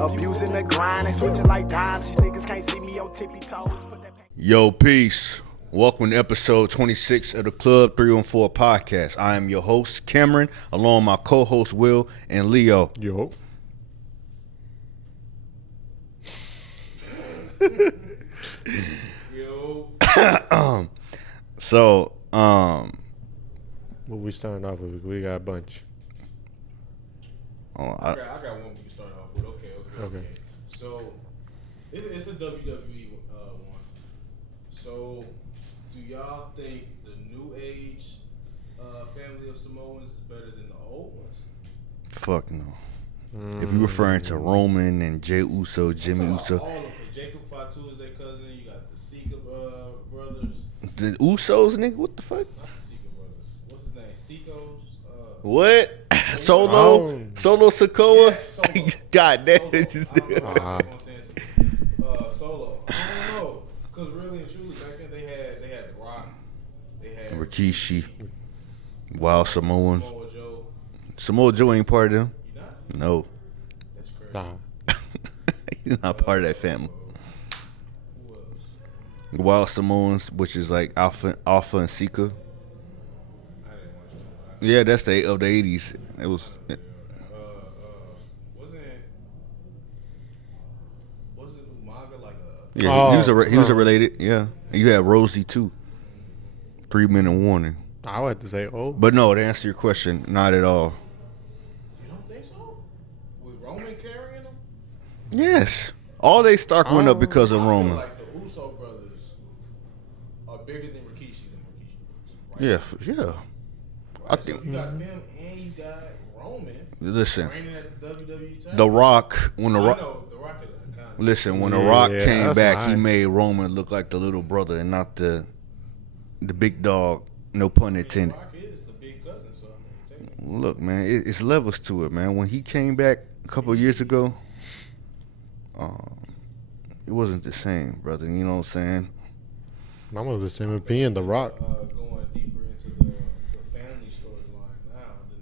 Abusing the grind and switching like dimes. These niggas can't see me on tippy toes. Yo, peace. Welcome to episode 26 of the Club 314 podcast. I am your host, Cameron, along with my co-hosts, Will and Leo. Yo. Yo. So, What we starting off with? We got a bunch. I I got one we can start off with. Okay. So, it's a WWE one. So, do y'all think the new age family of Samoans is better than the old ones? fuck no. If you're referring to Roman and Jey Uso, Jimmy Uso, All of them. Jacob Fatu is their cousin. You got the Sika brothers. the Usos, nigga, what the fuck? Not the Sika brothers. What's his name? Siko's. What? Solo Sokoa? Yeah, Solo. God damn Solo. it. Just, I don't know what I'm saying. Solo. I don't know. Because really and truly, back then they had The Rock. They had Rikishi, Wild Samoans. Samoa Joe. Samoa Joe ain't part of them. You not? No. That's crazy. Nah. He's not part of that family. Who else? Wild Samoans, which is like Alpha and Sika. I didn't watch that. Yeah, that's of the 80s. It was Wasn't Umaga like a? yeah. He was a Oh. related. Yeah, and you had Rosie too. 3 minute warning. I would have to say, But no, to answer your question, not at all. You don't think so? With Roman carrying them? Yes, all they stock went up because of I feel Roman. like the Uso brothers are bigger than Rikishi brothers. Right? Yeah. I Right? So think. you got them and you got Roman Listen, reigning at the WWE title. The Rock when the I Rock. know The Rock is a iconic. Listen, when The Yeah, Rock yeah, came that's back, he fine. made Roman look like the little brother and not the big dog. No pun The intended. Rock is the big cousin, so I mean, take it. Look, man, it's levels to it, man. When he came back a couple of years ago, it wasn't the same, brother. You know what I'm saying? I'm of the same opinion. The Rock. Going deeper into the family storyline now than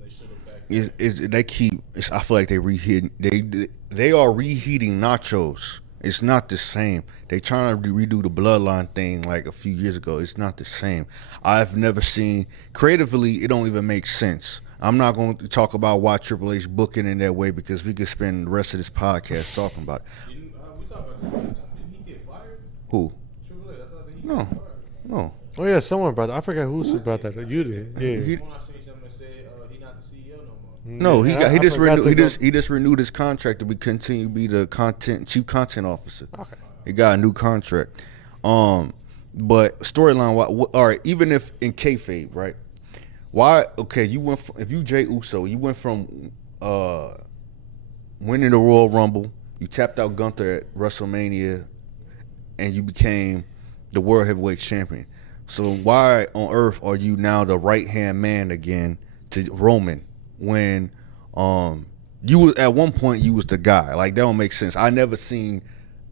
they should have back then. I feel like they reheating. They are reheating nachos. It's not the same. They trying to redo the bloodline thing like a few years ago. It's not the same. I've never seen creatively. It don't even make sense. I'm not going to talk about why Triple H booking in that way because we could spend the rest of this podcast talking about it. We talked about this last time. Didn't he get fired? Who? Triple H. I thought that he No. got fired. No. Oh yeah, someone brought that. I forgot who brought that. You did. Yeah. When I seen something that said he not the CEO no more. No, Yeah, I just forgot renewed. to He just renewed his contract to continue to be the chief content officer. Okay. He got a new contract. But storyline, all right. Even if in kayfabe, right? Why? Okay, if you Jey Uso, you went from winning the Royal Rumble, you tapped out Gunther at WrestleMania, and you became the World Heavyweight Champion. So why on earth are you now the right hand man again to Roman when you was at one point you was the guy? Like that don't make sense. I never seen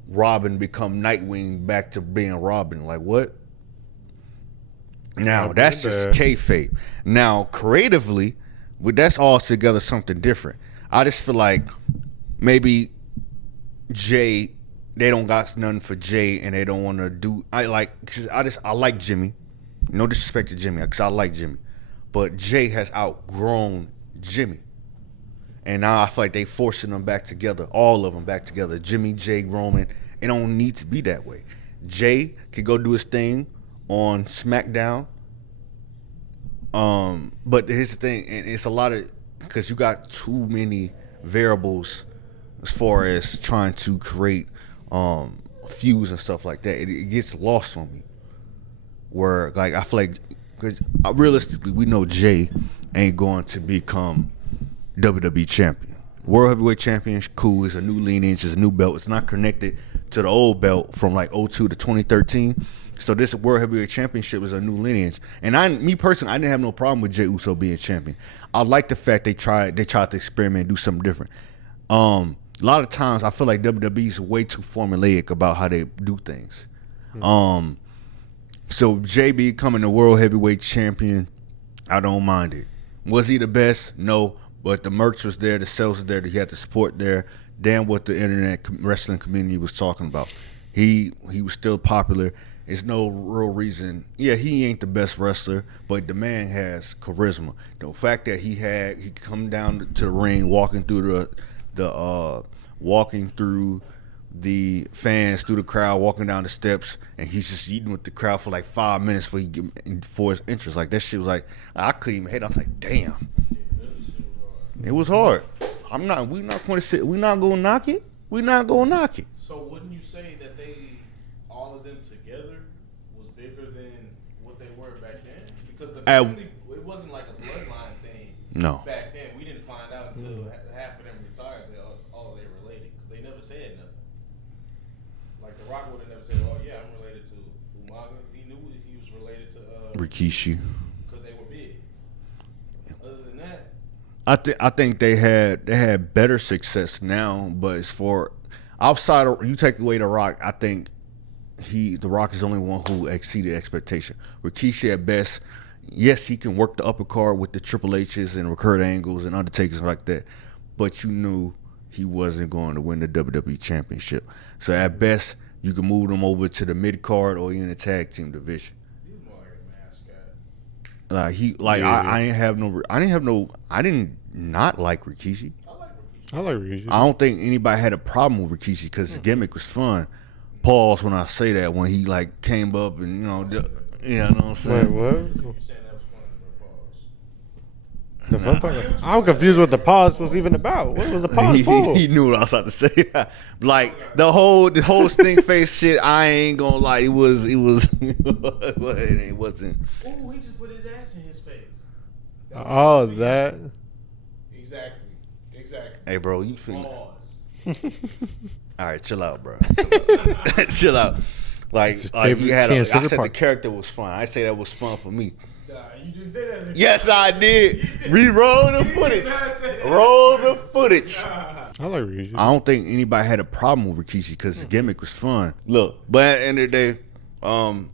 Robin become Nightwing back to being Robin. Like what? Now that's just kayfabe. Now creatively, that's all together something different. I just feel like maybe Jay, they don't got nothing for Jay, and they don't want to do. I like Jimmy. No disrespect to Jimmy, because I like Jimmy, but Jay has outgrown Jimmy, and now I feel like they forcing them back together, all of them back together. Jimmy, Jay, Roman. It don't need to be that way. Jay can go do his thing on SmackDown. But here's the thing, and it's a lot of because you got too many variables as far as trying to create feuds and stuff like that. It gets lost on me. Where like I feel like because realistically we know Jay ain't going to become WWE champion. World Heavyweight Champion, cool. It's a new lineage. It's a new belt. It's not connected to the old belt from like 2002 to 2013. So this World Heavyweight Championship is a new lineage. And me personally, I didn't have no problem with Jey Uso being champion. I like the fact they tried to experiment and do something different. A lot of times I feel like WWE is way too formulaic about how they do things. So Jay becoming the World Heavyweight Champion, I don't mind it. Was he the best? No. But the merch was there, the sales was there, he had the support there. damn what the internet wrestling community was talking about. He was still popular. There's no real reason. Yeah, he ain't the best wrestler, but the man has charisma. The fact that he come down to the ring, walking through the fans, through the crowd, walking down the steps, and he's just eating with the crowd for like 5 minutes for his interest. Like that shit was like I couldn't even hate. I was like, damn, it was hard. We're not going to sit. We're not going to knock it. We're not going to knock it. So wouldn't you say that all of them together was bigger than what they were back then? Because the family, it wasn't like a bloodline thing. No. Back then, we didn't find out until half of them retired that all they related, because they never said nothing. Like The Rock would have never said, "Oh yeah, I'm related to Umaga." He knew he was related to Rikishi, because they were big. Other than that, I think they had better success now, but as for outside of, you take away The Rock, I think The Rock is the only one who exceeded expectation. Rikishi at best, yes, he can work the upper card with the Triple H's and Kurt Angles and Undertakers like that, but you knew he wasn't going to win the WWE Championship. So at best, you can move them over to the mid card or in the tag team division. he was more like a mascot. I didn't not like Rikishi. I like Rikishi. I don't think anybody had a problem with Rikishi because his gimmick was fun. Pause when I say that, when he like came up and you know what I'm saying. Wait, what? You saying that was funny, but pause. The fun part? I'm confused what the pause was even about. What was the pause for? He knew what I was about to say. Like the whole stink face shit. I ain't gonna lie. It was. It wasn't. Ooh, he just put his ass in his face. Oh, that. Exactly. Hey, bro, you feel? Pause. All right, chill out, bro. Chill out. Like favorite you had. Ken I Sugar said Park. the character was fun. I say that was fun for me. Nah, you didn't say that. Yes, I did. Re-roll the footage. Roll the footage. I like Rikishi. I don't think anybody had a problem with Rikishi because his gimmick was fun. Look, but at the end of the day, I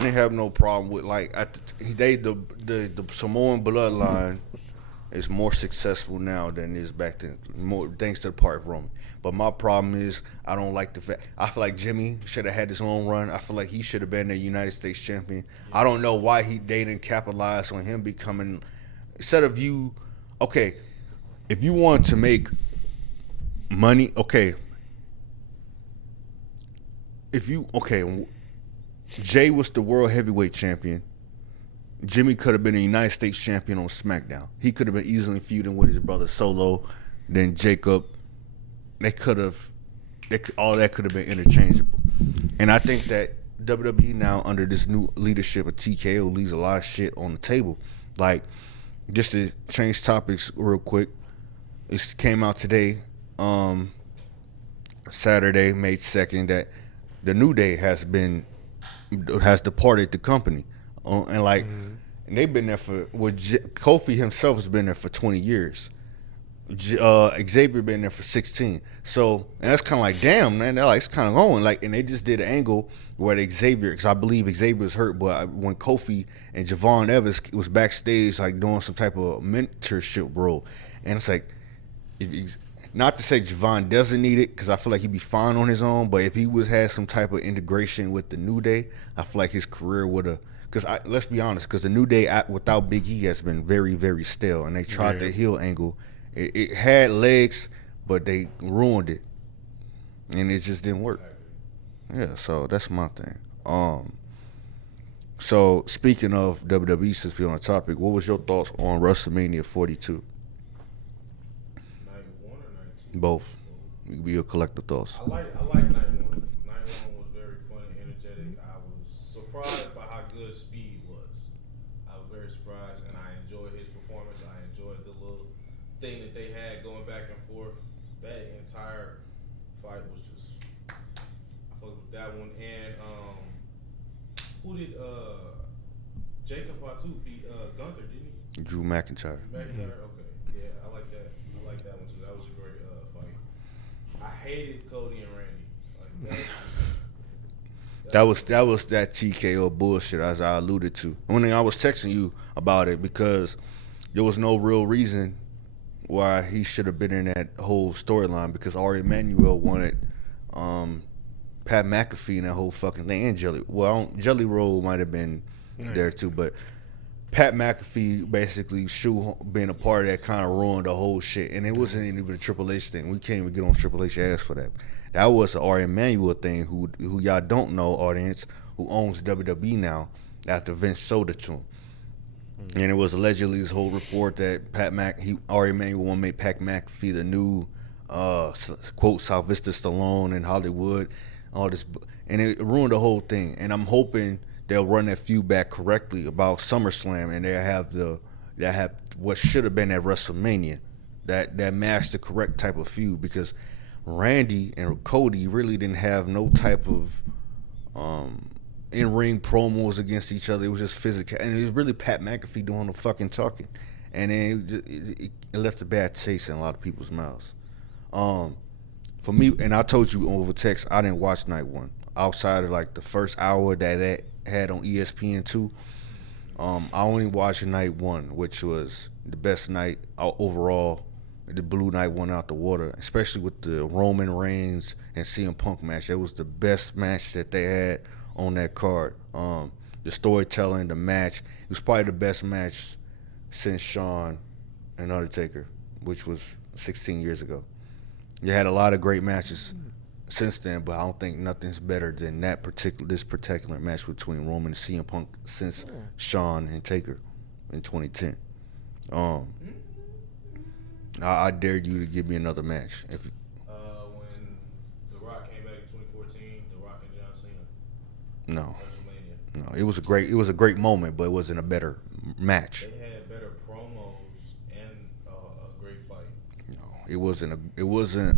didn't have no problem with the Samoan bloodline is more successful now than it is back then. More thanks to the part of Roman. But my problem is I don't like the fact. I feel like Jimmy should have had his own run. I feel like he should have been the United States champion. I don't know why they didn't capitalize on him becoming, instead of you. Okay, if you want to make money, okay. Jay was the world heavyweight champion. Jimmy could have been a United States champion on SmackDown. He could have been easily feuding with his brother Solo, then Jacob. All that could have been interchangeable. And I think that WWE now, under this new leadership of TKO, leaves a lot of shit on the table. Like, just to change topics real quick, it came out today, Saturday, May 2nd, that the New Day has departed the company. And they've been there for, Kofi himself has been there for 20 years. Xavier been there for 16. So, and that's kind of like, damn, man, they're like, it's kind of going. Like, and they just did an angle where Xavier, because I believe Xavier was hurt, but when Kofi and Javon Evans was backstage, like, doing some type of mentorship role. And it's like, not to say Javon doesn't need it, because I feel like he'd be fine on his own, but if he had some type of integration with the New Day, I feel like his career would have, because let's be honest, because the New Day without Big E has been very, very stale, and they tried the heel angle. It had legs, but they ruined it, and it just didn't work. Yeah, so that's my thing. So speaking of WWE, since we're on the topic, what was your thoughts on WrestleMania 42? 91 or 92? Both. It be your collective thoughts. I like night one. Night one was very funny, energetic. I was surprised by how good Speed was. I was very surprised, and I enjoyed his performance. I enjoyed the little thing that they had going back and forth. That entire fight was just, I fucked with that one. And who did Jacob Fatu beat Gunther, didn't he? Drew McIntyre. McIntyre, okay, yeah, I like that. I like that one too. That was a great fight. I hated Cody and Randy. Like That was that TKO bullshit, as I alluded to. When I was texting you about it, because there was no real reason. why he should have been in that whole storyline because Ari Emanuel wanted Pat McAfee and that whole fucking thing and Jelly. Well, Jelly Roll might have been there too, but Pat McAfee basically being a part of that kind of ruined the whole shit, and it wasn't even a Triple H thing. We can't even get on Triple H ass for that. That was the Ari Emanuel thing, who y'all don't know, audience, who owns WWE now after Vince sold it to him. And it was allegedly this whole report that Ari Emanuel want to make Pat McAfee the new quote Sylvester Stallone in Hollywood, all this, and it ruined the whole thing. And I'm hoping they'll run that feud back correctly about SummerSlam, and they'll have what should have been at WrestleMania, that match the correct type of feud, because Randy and Cody really didn't have no type of in-ring promos against each other. It was just physical, and it was really Pat McAfee doing the fucking talking, and then it left a bad taste in a lot of people's mouths. For me, and I told you over text, I didn't watch night one outside of like the first hour that had on ESPN2. I only watched night one, which was the best night overall. The blew night one out the water, especially with the Roman Reigns and CM Punk match. That was the best match that they had on that card. The storytelling, the match, it was probably the best match since Shawn and Undertaker, which was 16 years ago. You had a lot of great matches since then, but I don't think nothing's better than this particular match between Roman and CM Punk since Shawn and Taker in 2010. I dare you to give me another match. When The Rock came back in 2014, The Rock and John Cena. No. WrestleMania. No, it was a great moment, but it wasn't a better match. They had better promos and a great fight. No, it wasn't.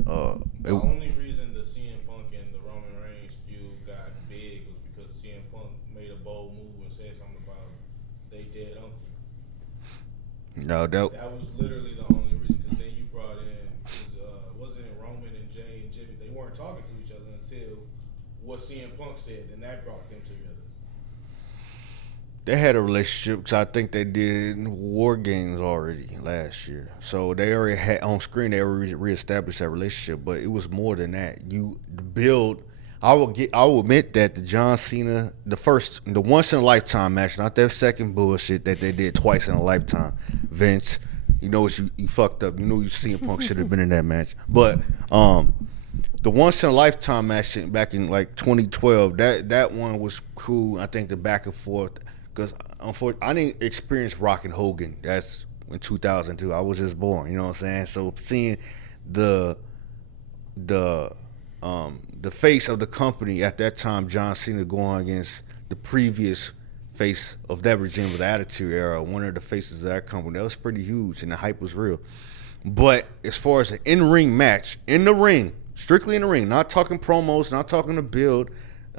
The only reason the CM Punk and the Roman Reigns feud got big was because CM Punk made a bold move and said something about they dead uncle. No, that was literally the only reason. Because then you brought in, wasn't it Roman and Jay and Jimmy? They weren't talking to each other until what CM Punk said, and that brought them together. They had a relationship because I think they did War Games already last year. So they already had on screen. They already reestablished that relationship, but it was more than that. I will admit that the John Cena, the once in a lifetime match, not that second bullshit that they did twice in a lifetime. Vince, you know what you fucked up. You know you CM Punk should have been in that match. But the once in a lifetime match back in like 2012, that one was cool. I think the back and forth, because unfortunately I didn't experience Rock and Hogan. That's in 2002. I was just born. You know what I'm saying? So seeing the face of the company at that time, John Cena, going against the previous face of that regime with the Attitude Era, one of the faces of that company, that was pretty huge, and the hype was real. But as far as an in-ring match, in the ring, strictly in the ring, not talking promos, not talking the build,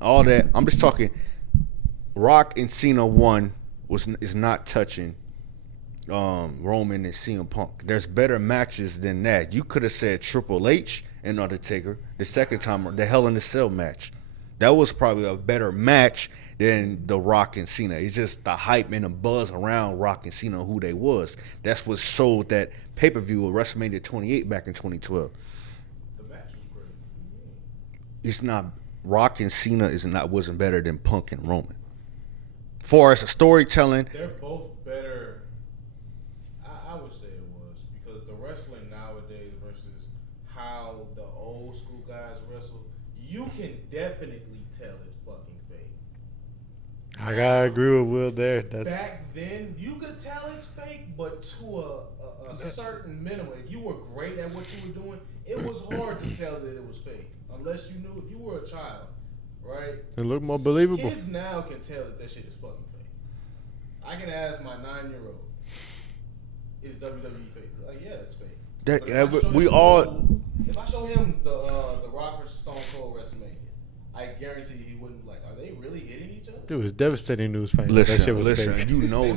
all that, I'm just talking Rock and Cena 1 is not touching Roman and CM Punk. There's better matches than that. You could have said Triple H and Undertaker the second time, the Hell in a Cell match. That was probably a better match than the Rock and Cena. It's just the hype and the buzz around Rock and Cena, who they was. That's what sold that pay-per-view of WrestleMania 28 back in 2012. The match was great. It's not. Rock and Cena wasn't better than Punk and Roman. For as a storytelling, they're both better. I would say it was, because the wrestling nowadays versus how the old school guys wrestle, you can definitely tell it's fucking fake. I gotta agree with Will there. Back then, you could tell it's fake, but to a certain minimum. If you were great at what you were doing, it was hard to tell that it was fake, unless you knew. If you were a child, right? It looked more believable. Kids now can tell that shit is fucking fake. I can ask my 9-year-old, "Is WWE fake?" Like, yeah, it's fake. If I show him the Rock vs. Stone Cold WrestleMania, I guarantee he wouldn't be like, "Are they really hitting each other?" It was devastating news, fans. Listen, that shit was fake. you know,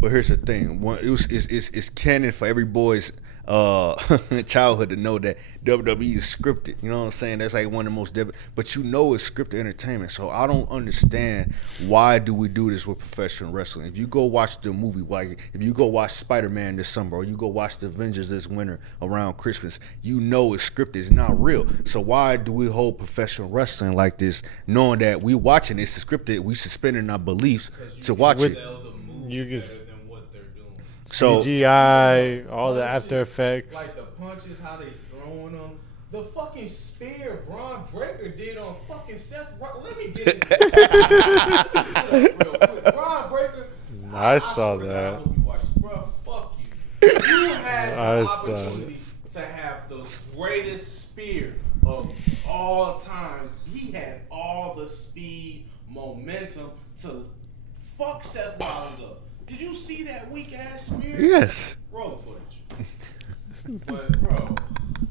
but here's the thing: it's canon for every boy's childhood to know that WWE is scripted. You know what I'm saying? That's like one of the most but you know it's scripted entertainment. So I don't understand why do we do this with professional wrestling. If you go watch the movie, like if you go watch Spider-Man this summer or you go watch the Avengers this winter around Christmas, you know it's scripted. It's not real. So why do we hold professional wrestling like this, knowing that we watching it's scripted? We suspending our beliefs to watch it. You can than what they're doing. So CGI, all the After Effects. Like the punches, how they throwing them. The fucking spear Braun Breaker did on fucking Seth Rollins. Let me get it. Real quick. Braun Breaker. I saw that. I hope you watch it. Bro, fuck you. You had I the saw opportunity to have the greatest spear of all time. He had all the speed, momentum to fuck Seth Rollins up. Did you see that weak ass spear? yes. Roll the footage. But bro,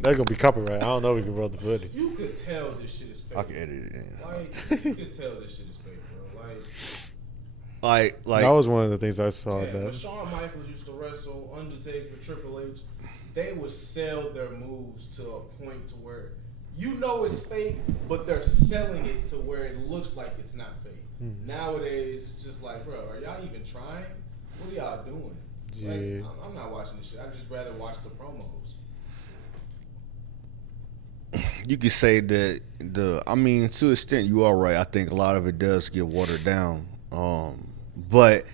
That's gonna be copyright. I don't know if we can roll the footage. you could tell this shit is fake. I can edit it in. Like, you could tell this shit is fake, bro. Like That was one of the things I saw. Yeah, when That Shawn Michaels used to wrestle Undertaker, Triple H, they would sell their moves to a point to where you know it's fake, but they're selling it to where it looks like it's not fake. Nowadays, it's just like, bro, are y'all even trying? What are y'all doing? Yeah. Like, I'm not watching this shit. I'd just rather watch the promos. you could say that I mean, to an extent, you are right. I think a lot of it does get watered down. But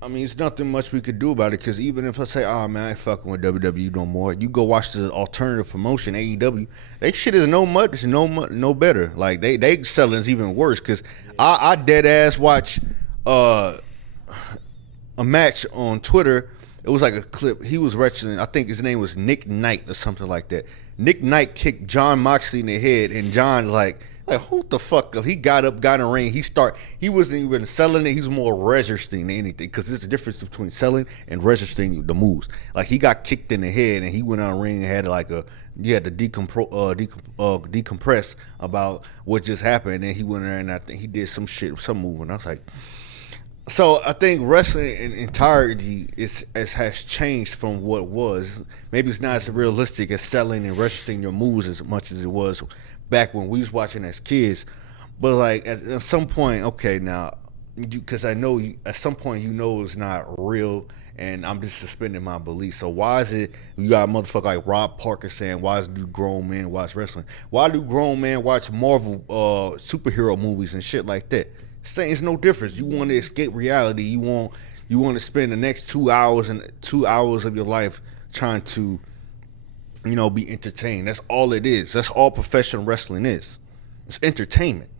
I mean, it's nothing much we could do about it because even if I say, "Oh man, I ain't fucking with WWE no more," you go watch the alternative promotion AEW. They shit is no better. Like they selling is even worse because I dead ass watch a match on Twitter. It was like a clip. He was wrestling. I think his name was Nick Knight or something like that. Nick Knight kicked John Moxley in the head, and John like hold the fuck up. He got up, got in the ring. He wasn't even selling it. He was more registering than anything because there's a difference between selling and registering the moves. Like he got kicked in the head, and he went on the ring and had like to decompress about what just happened. And he went in there and I think he did some shit, some move, and I was like. So I think wrestling in entirety has changed from what it was. Maybe it's not as realistic as selling and registering your moves as much as it was back when we was watching as kids. But like at some point, okay, now because I know at some point you know it's not real, and I'm just suspending my belief. So why is it you got a motherfucker like Rob Parker saying why do grown men watch wrestling? Why do grown men watch Marvel superhero movies and shit like that? Saying it's no difference. You want to escape reality. You want to spend the next 2 hours of your life trying to, be entertained. That's all it is. That's all professional wrestling is. It's entertainment.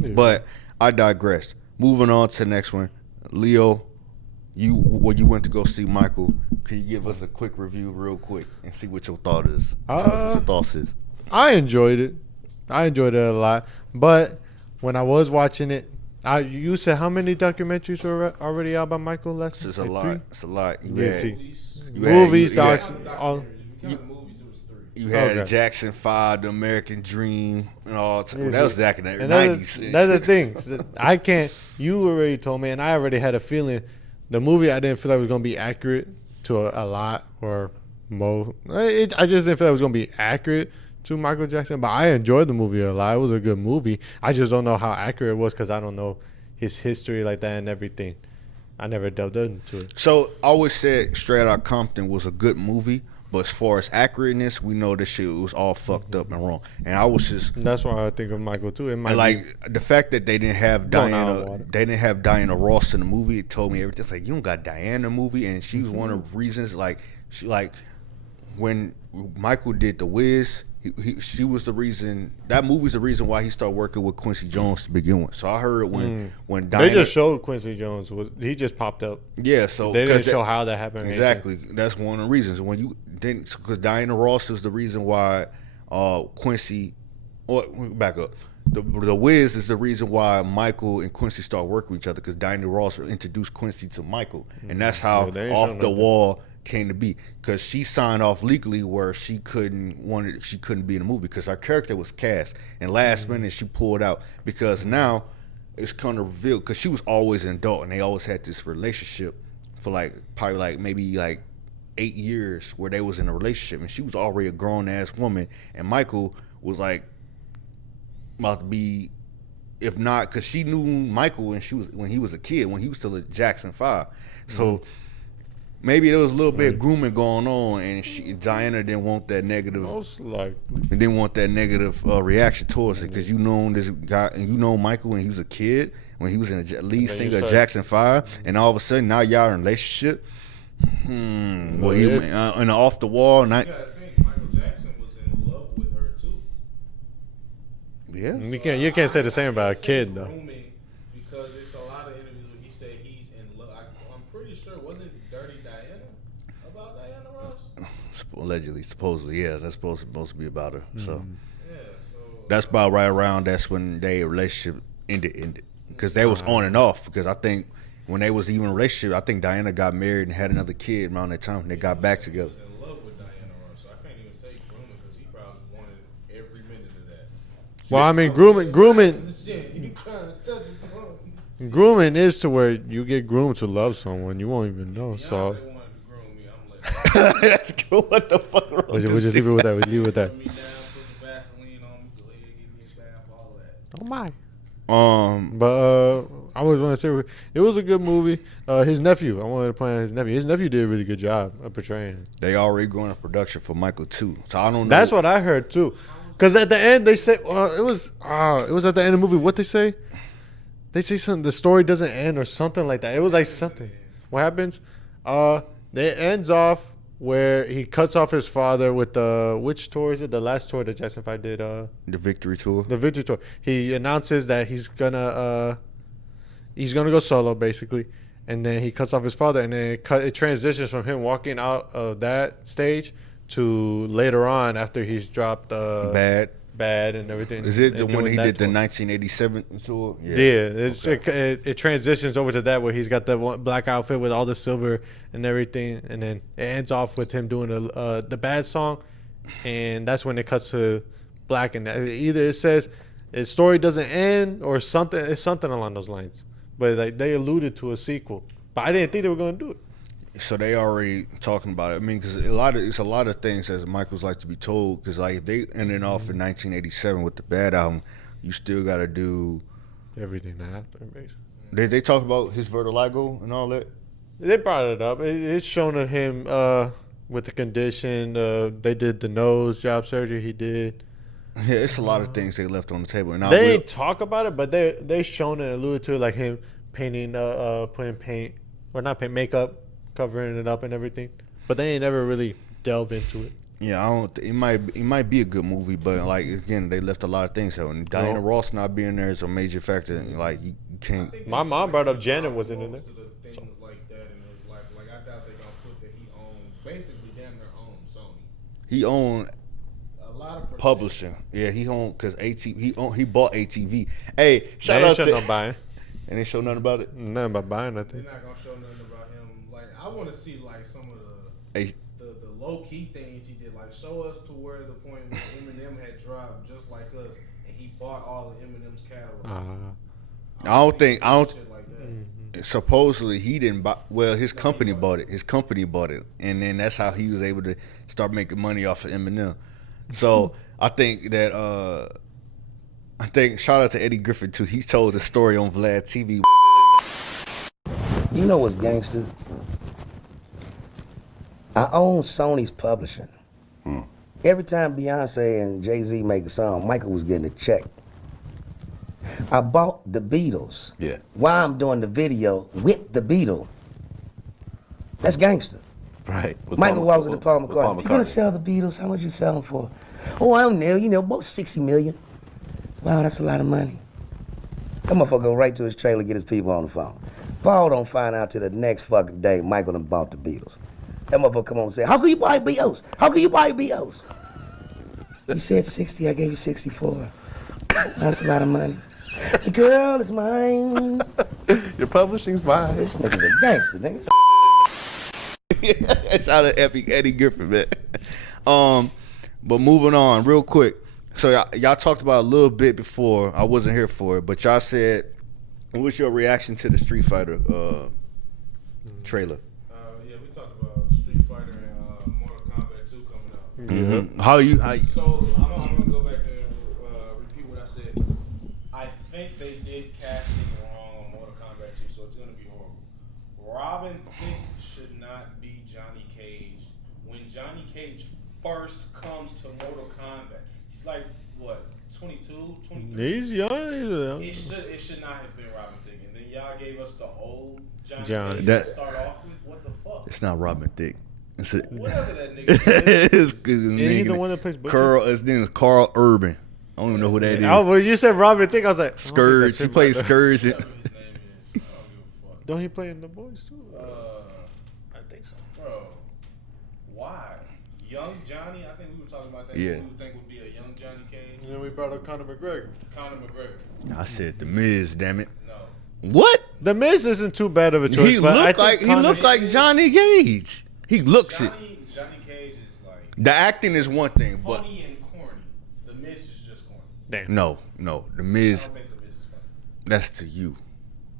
Yeah. But I digress. Moving on to the next one, Leo. You went to go see Michael. Can you give us a quick review, real quick, and see what your thought is? Tell us what your thoughts is. I enjoyed it. A lot, but. When I was watching it, you said how many documentaries were already out by Michael last? It's a lot. 3? It's a lot. Movies, docs. You had Jackson 5, The American Dream, and all. That was back in the 90s. That's the thing. I can't. You already told me, and I already had a feeling. The movie, I didn't feel like it was going to be accurate to a lot or most. I just didn't feel like it was going to be accurate to Michael Jackson, but I enjoyed the movie a lot. It was a good movie. I just don't know how accurate it was because I don't know his history like that and everything. I never delved into it. So I always said Straight Outta Compton was a good movie, but as far as accurateness, we know this shit was all fucked up and wrong. And I was just that's why I think of Michael too. It might like the fact that they didn't have Diana Ross in the movie. It told me everything. It's like you don't got Diana in the movie, and she was one of the reasons. Like when Michael did The Wiz. She was the reason. That movie's the reason why he started working with Quincy Jones to begin with. So I heard when Diana, they just showed Quincy Jones he just popped up. Yeah, so they didn't show how that happened. Exactly, that's one of the reasons. When you didn't, because Diana Ross is the reason why Quincy. Or back up. The Wiz is the reason why Michael and Quincy started working with each other because Diana Ross introduced Quincy to Michael, and that's how Off the Wall came to be because she signed off legally where she couldn't be in the movie because her character was cast and last minute she pulled out because now it's kind of revealed because she was always an adult and they always had this relationship for like probably like maybe like 8 years where they was in a relationship, and she was already a grown ass woman, and Michael was like about to be, if not, because she knew Michael when he was a kid, when he was still at Jackson 5. So maybe there was a little bit of grooming going on, and Diana didn't want that negative. Most likely. Didn't want that negative reaction towards it, because you know this guy, and you know Michael when he was a kid, when he was in a lead singer of Jackson 5, and all of a sudden now y'all in a relationship. Well, he in the off the wall. You gotta think Michael Jackson was in love with her too. Yeah. You can't say the same about a kid though. Because it's a lot of interviews where he said he's in love. I'm pretty sure, wasn't Dirty Diana about Diana Ross? Allegedly, supposedly, yeah. That's supposed to be about her. So Yeah, so that's about right around. That's when their relationship ended. Because they was on and off. Because I think when they was even in a relationship, I think Diana got married and had another kid around that time. And they got back together. he was in love with Diana Ross, so I can't even say grooming because he probably wanted every minute of that. Well, I mean, Shit, you trying to touch it? grooming is to where you get groomed to love someone. You won't even know. So Beyonce wanted to groom me. I'm like, That's cool. What the fuck? we'll just leave it with that. We leave it with that. put me down, put some Vaseline on me, go ahead, give me a bath, all of that. Oh my. But I always want to say it was a good movie. His nephew, I wanted to point out his nephew. His nephew did a really good job of portraying him. they already going to production for Michael too. So I don't know. That's what I heard too. Because at the end they say, it was at the end of the movie. What they say? They say something. The story doesn't end or something like that. It was like something. What happens? It ends off where he cuts off his father with which tour is it? The last tour that Jackson 5 did. the Victory Tour. The Victory Tour. He announces that he's gonna go solo basically, and then he cuts off his father, and then it transitions from him walking out of that stage to later on after he's dropped Bad and everything. Is it the and one doing he that did the tour. 1987 tour? Yeah, it transitions over to that where he's got the black outfit with all the silver and everything, and then it ends off with him doing the Bad song, and that's when it cuts to black, and either it says his story doesn't end or something. It's something along those lines, but like they alluded to a sequel, but I didn't think they were going to do it. So they already talking about it. I mean, because it's a lot of things as Michael's like to be told. Because like if they ended off in 1987 with the Bad album, you still got to do Everything that happened, basically. Did they talk about his vertigo and all that? They brought it up. It's shown to him with the condition. They did the nose job surgery he did. Yeah, it's a lot of things they left on the table. And They ain't talk about it, but they shown it and alluded to it, like him painting, putting paint, or not paint, makeup, covering it up and everything. But they ain't never really delved into it. Yeah, I don't. It might be a good movie, but like again, they left a lot of things out. And Diana Ross not being there is a major factor. And, like you can't. My mom brought up Janet wasn't in there. Things like that in his life. Like I doubt they're gonna put that he owned basically damn near owned Sony. He owned a lot of publishing. Yeah, he owned because he bought ATV. Hey, shout They out ain't to show no buying. And they show nothing about it. Nothing about buying They're nothing. not gonna show nothing about him. Like I want to see like some of Hey, the low key things he did. Like show us to where the point when Eminem had dropped just like us, and he bought all of Eminem's catalog. I don't think Shit like that. supposedly he didn't buy. Well, his company bought it. His company bought it, and then that's how he was able to start making money off of Eminem. So I think that shout out to Eddie Griffin too. He told the story on Vlad TV. You know what's gangster? I own Sony's publishing. Every time Beyonce and Jay-Z make a song, Michael was getting a check. I bought the Beatles. Yeah. While I'm doing the video with the Beatles. That's gangster. Right. With Michael walks with Paul with McCartney. If you're gonna sell the Beatles, how much you sell them for? Oh, I don't know, about 60 million. Wow, that's a lot of money. That motherfucker go right to his trailer, get his people on the phone. Paul don't find out till the next fucking day Michael done bought the Beatles. That motherfucker come on and say, how can you buy Beatles? How can you buy Beatles? He said 60, I gave you 64. That's a lot of money. The girl is mine. Your publishing's mine. This nigga's a gangster, nigga. Shout out to Eddie Griffin, man. But moving on real quick. So y'all talked about a little bit before. I wasn't here for it, but y'all said, what was your reaction to the Street Fighter trailer? How you? So I'm gonna go back to repeat what I said. I think they did casting wrong on Mortal Kombat 2, so it's gonna be horrible. Robin Thicke should not be Johnny Cage. When Johnny Cage first comes to Mortal Kombat, he's like what, 22, 23? He's young. It should not have been Robin Thicke. And then y'all gave us the old Johnny Johnny. Cage That- to start off with. What the fuck? It's not Robin Thicke. It's Whatever that nigga is. his Ain't he the one that plays Butcher? Carl. His name is Carl Urban. I don't even know who that is. Oh, well, you said Robin Thicke. I was like, Scourge. He plays Scourge. Whatever his name is. I don't give a fuck. Don't he play in The Boys too? I think so. Bro, why? Young Johnny? I think we were talking about that. Yeah. Who we think would be a young Johnny Cage? And then we brought up Conor McGregor. Conor McGregor. I said The Miz. Damn it. No. What? The Miz isn't too bad of a choice. He but I looked think Conor- like Johnny Cage. He looks it. Johnny Cage is like The acting is one thing, but funny and corny. The Miz is just corny. Damn. no. The I Miz. don't think The Miz is funny. That's to you.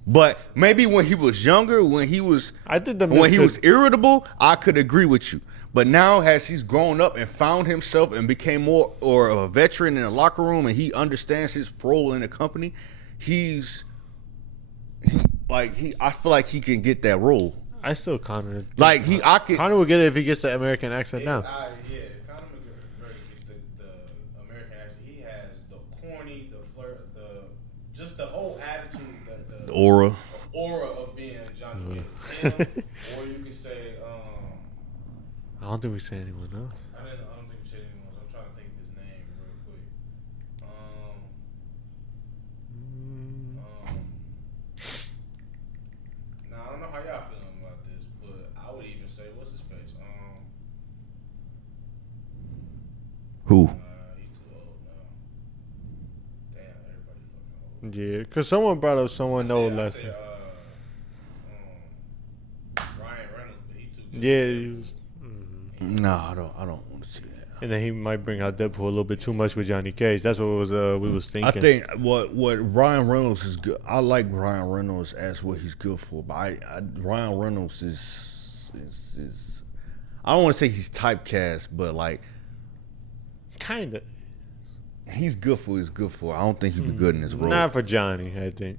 But maybe when he was younger, when he was I think the Miz when he could- was irritable, I could agree with you. But now, as he's grown up and found himself and became more or a veteran in the locker room, and he understands his role in the company, I feel like he can get that role. I still Conor. Like I could. Conor will get it if he gets the American accent now. Conor McGregor gets the American accent. He has the corny, the flirt, just the whole attitude, The aura. aura of being Johnny Cage. Him, or you could say, I don't think we say anyone else. I don't think we said anyone else. I'm trying to think of his name real quick. Now I don't know how y'all feeling about this, but I would even say, what's his face? Who? He's too old now. Damn, everybody fucking old. Yeah, because someone brought up someone no less. Ryan Reynolds, but he too good. Yeah, he was. No, I don't want to see that. And then he might bring out Deadpool a little bit too much with Johnny Cage. That's what we was thinking. I think what Ryan Reynolds is good. I like Ryan Reynolds as what he's good for, but Ryan Reynolds is I don't want to say he's typecast, but like kind of. he's good for what he's good for. I don't think he'd be good in this role. Not for Johnny, I think.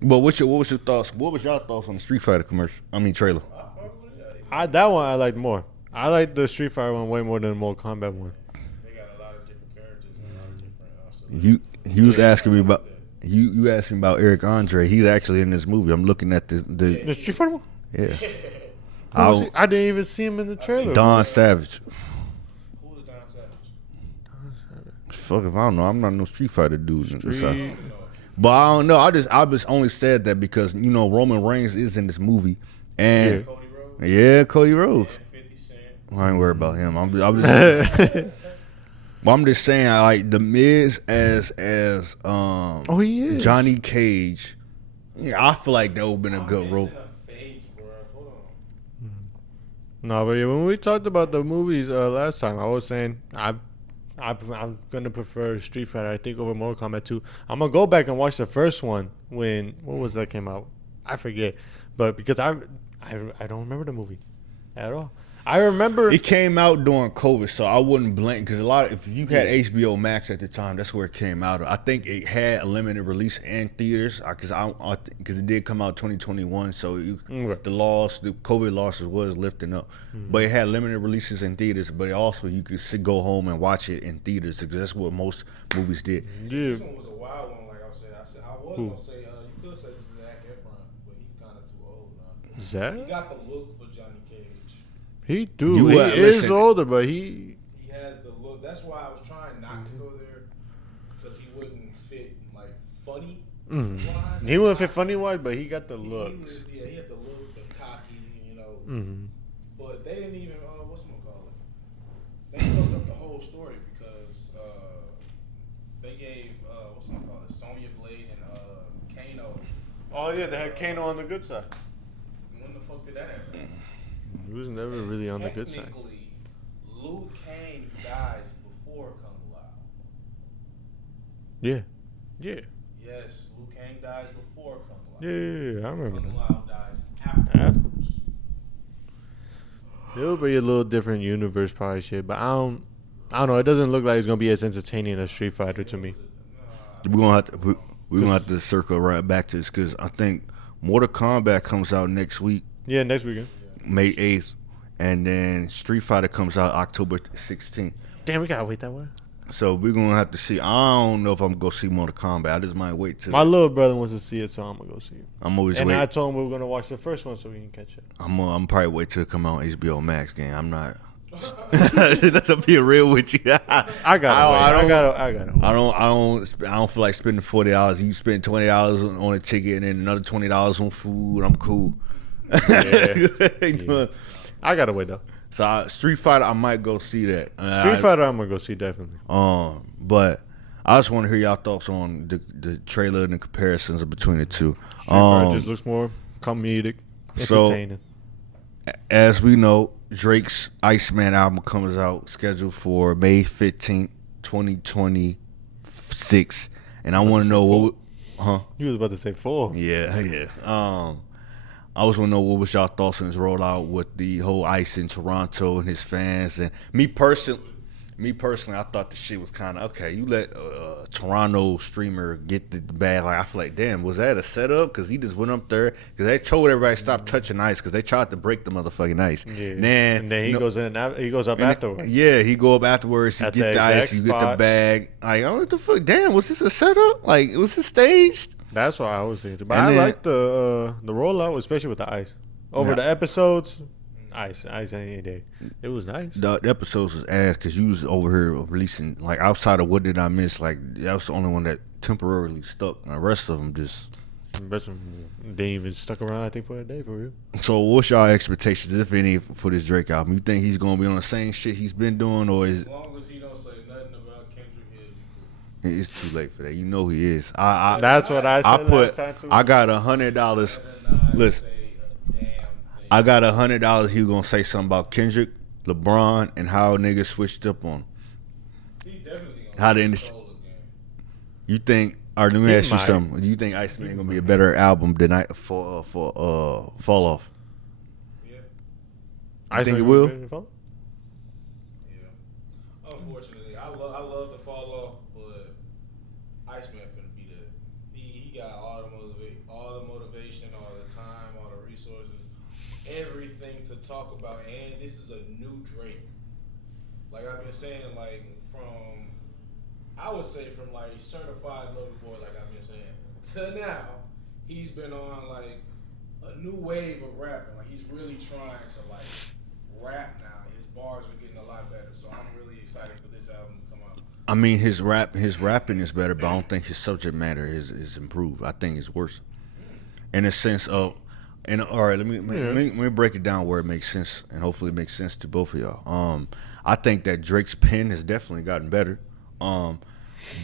But what was your thoughts? What was y'all thoughts on the Street Fighter commercial? I mean trailer. That one I liked more. I like the Street Fighter one way more than the Mortal Kombat one. They got a lot of different characters and a lot of different. He was asking me about you asked me about Eric Andre. He's actually in this movie. I'm looking at the The Street Fighter one? yeah. I didn't even see him in the trailer. Don Savage. Who is Don Savage? Fuck if I don't know. I'm not no Street Fighter dude. Street- But I don't know. I just only said that because Roman Reigns is in this movie, and Cody Rhodes. yeah, Cody Rhodes. And 50 Cent. I ain't worried about him. I'm just but I'm just saying, I like the Miz as Oh, he is. Johnny Cage. Yeah, I feel like that would have been a good role. Missing a page, bro. Hold on. No, but yeah, when we talked about the movies last time, I was saying I'm gonna prefer Street Fighter, I think, over Mortal Kombat 2. I'm gonna go back and watch the first one when what was that came out? I forget, but because I don't remember the movie at all. I remember It came out during COVID, so I wouldn't blame because if you had HBO Max at the time, that's where it came out. I think it had a limited release in theaters because it did come out 2021, so Okay. the COVID losses was lifting up, but it had limited releases in theaters. But you could go home and watch it in theaters because that's what most movies did. yeah, This one was a wild one, like I said. I was gonna say you could say this is Zac Efron, but he's kind of too old now. He Zach, got the look for Johnny Cage. he You, he is listen. older, but he He has the look. That's why I was trying not to go there because he wouldn't fit like funny. wise. he wouldn't fit funny wise, but he got the He looks. he had the look, the cocky, Mm-hmm. But they didn't even what's gonna call it? They fucked up the whole story because they gave what's gonna call it? Sonya Blade and Kano. Oh yeah, they had Kano on the good side. When the fuck did that happen? He was never really on the good side. Technically, Liu Kang dies before Kung Lao. Yeah, yeah, Yes, Liu Kang dies before Kung Lao. yeah. I remember Kung that. Lao dies afterwards. It'll be a little different universe, probably shit. But I don't know. It doesn't look like it's gonna be as entertaining as Street Fighter to me. We're gonna have to circle right back to this because I think Mortal Kombat comes out next week, Yeah, next weekend. May 8th, and then Street Fighter comes out October 16th. Damn, we gotta wait that way. So we're gonna have to see. I don't know if I'm gonna go see Mortal Kombat. I just might wait till. My little brother wants to see it, so I'm gonna go see it. I'm always And wait. I told him we were gonna watch the first one so we can catch it. I'm probably wait till it come out on HBO Max. Game. I'm not. That's being real with you. I gotta. I don't feel like spending $40. You spend $20 on a ticket and then another $20 on food. I'm cool. Yeah. I gotta wait though. So Street Fighter, I might go see that. Street Fighter, I'm gonna go see definitely. But I just want to hear y'all thoughts on the trailer and the comparisons between the two. Street Fighter just looks more comedic, entertaining. As we know, Drake's ICEMAN album comes out scheduled for May 15th, 2026. And I want to know what... You was about to say 4. Yeah. I just want to know what was y'all thoughts on his rollout with the whole ICE in Toronto and his fans. And me personally, I thought the shit was kind of okay. You let a Toronto streamer get the bag. Like I feel like, damn, was that a setup? Because he just went up there because they told everybody to stop touching ice because they tried to break the motherfucking ice. Yeah. Then he goes in. He goes up afterwards. Yeah, he go up afterwards. He At get the the ice. exact He get the spot. bag. Like, oh, what the fuck? Damn, was this a setup? Like, was it staged? That's what I was thinking. But And I then- like the rollout, especially with the ice. Over the episodes, ice any day. It was nice. The episodes was ass because you was over here releasing, like, outside of What Did I Miss, like, that was the only one that temporarily stuck. And the rest of them just... The rest of them didn't even stuck around, I think, for a day, for real. So what's y'all expectations, if any, for this Drake album? You think he's going to be on the same shit he's been doing, or is... As long as he don't say nothing about Kendrick, he'll be cool. It's too late for that. You know he is. I That's what I said last time, too. I got $100. Listen, I got $100. He was gonna say something about Kendrick, LeBron, and how niggas switched up on him. He definitely gonna How the be industry. cold again. You think? Or let me He ask you might. something. Do you think Iceman gonna be a better album than for Fall Off? Yeah. I think it will. Yeah. Unfortunately, I love the fall off, but Iceman finna be the he got all the motivation, all the time, all the resources, everything to talk about, and this is a new Drake. Like I've been saying, like I would say from like certified lover boy, like I've been saying, to now, he's been on like a new wave of rapping. Like he's really trying to like rap now. His bars are getting a lot better, so I'm really excited for this album to come out. I mean, his rapping is better, but I don't think his subject matter is improved. I think it's worse. In a sense of, and all right, let me break it down where it makes sense, and hopefully it makes sense to both of y'all. I think that Drake's pen has definitely gotten better.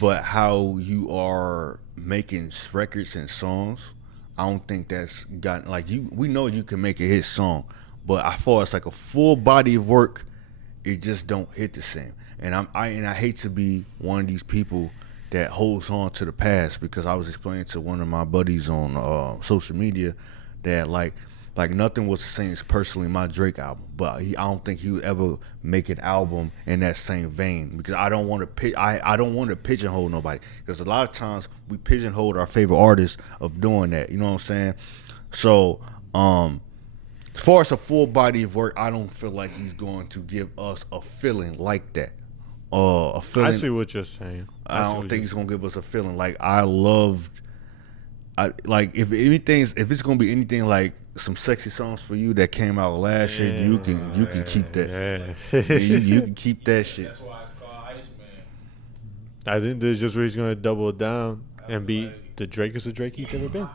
But how you are making records and songs, I don't think that's gotten like you. We know you can make a hit song, but as far as like a full body of work, it just don't hit the same. And I hate to be one of these people that holds on to the past, because I was explaining to one of my buddies on social media that like nothing was the same as personally my Drake album, but I don't think he would ever make an album in that same vein, because I don't want to pigeonhole nobody, because a lot of times we pigeonhole our favorite artists of doing that. You know what I'm saying? So as far as a full body of work, I don't feel like he's going to give us a feeling like that. A feeling. I see what you're saying. I don't think he's gonna give us a feeling like I loved. If it's gonna be anything like some sexy songs for you that came out last year, you can keep that. Yeah. you can keep that shit. That's why it's called Iceman. I think this is just where he's gonna double down and be the Drakest of Drake he's ever been. I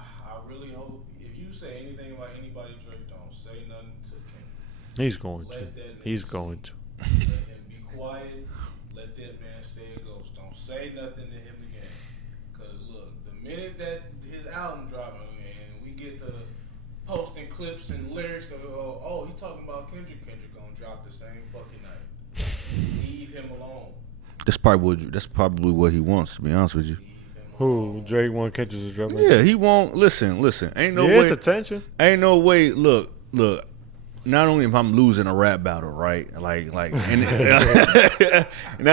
really hope if you say anything about anybody Drake, don't say nothing to Kendrick. He's going to. Let that He's nigga going to. Let him be quiet. Let that man stay a ghost. Don't say nothing to him again. Cause look, the minute that his album dropping and we get to posting clips and lyrics of he talking about Kendrick gonna drop the same fucking night. Leave him alone. That's probably what he wants, to be honest with you. Leave him Who? alone. Drake won't catch his drop. Yeah, he won't listen. Ain't no Yeah, way. it's attention. Ain't no way. Look. not only if I'm losing a rap battle, right? And not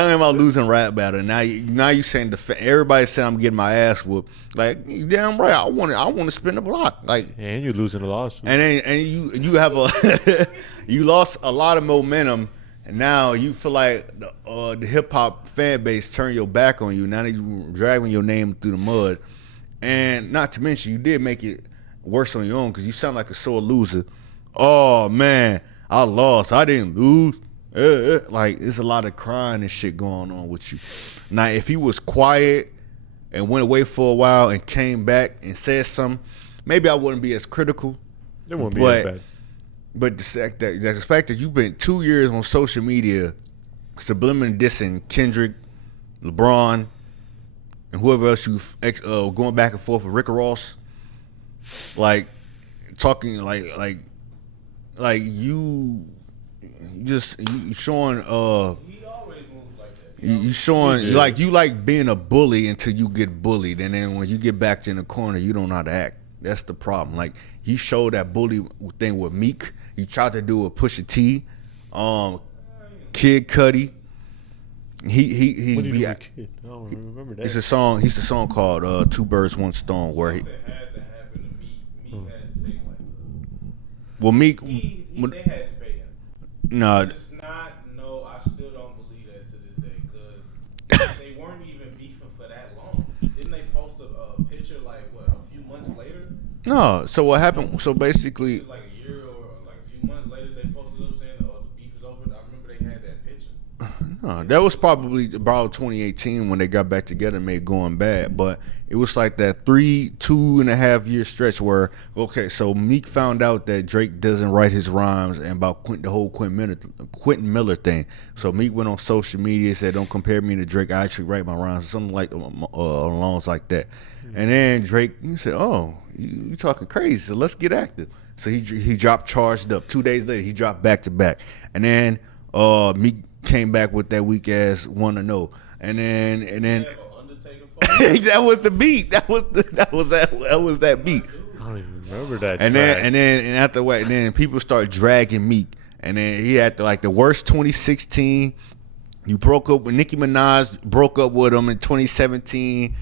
only am I losing rap battle, now you saying everybody saying I'm getting my ass whooped. Like, damn right, I want to spin the block. Like, And you're losing a lawsuit. and you have you lost a lot of momentum, and now you feel like the hip hop fan base turned your back on you. Now they dragging your name through the mud, and not to mention you did make it worse on your own because you sound like a sore loser. Oh man, I lost. I didn't lose. Like, there's a lot of crying and shit going on with you. Now, if he was quiet and went away for a while and came back and said something, maybe I wouldn't be as critical. It wouldn't be as bad. But the fact that you've been 2 years on social media subliminally dissing Kendrick, LeBron, and whoever else you going back and forth with Rick Ross, like talking like you showing He always moves like that. you showing you like being a bully until you get bullied, and then when you get back in the corner you don't know how to act. That's the problem. Like, he showed that bully thing with Meek. He tried to do a Pusha T, Kid Cudi. He What did you do with Kid? I don't remember that. It's a song called Two Birds One Stone where he Something had to happen to Meek. Meek had to take like. well Meek They had to pay him. no It's not. No, I still don't believe that to this day because they weren't even beefing for that long. Didn't they post a picture like what a few months later? no. So what happened? So basically, Like a year or like a few months later, they posted up saying, "Oh, the beef is over." I remember they had that picture. no, that was probably about 2018 when they got back together and made Going Bad. But it was like that 2.5 year stretch where, okay, so Meek found out that Drake doesn't write his rhymes and about the whole Quentin Miller thing. So Meek went on social media, said, "Don't compare me to Drake. I actually write my rhymes," something like along like that. And then Drake, he said, "Oh, you talking crazy? So let's get active." So he dropped Charged Up. 2 days later, he dropped Back to Back, and then Meek came back with that weak ass Wanna Know, and then that was the beat. That was that beat. I don't even remember that. And then people start dragging Meek, and then he had the worst 2016. You broke up with Nicki Minaj, broke up with him in 2017.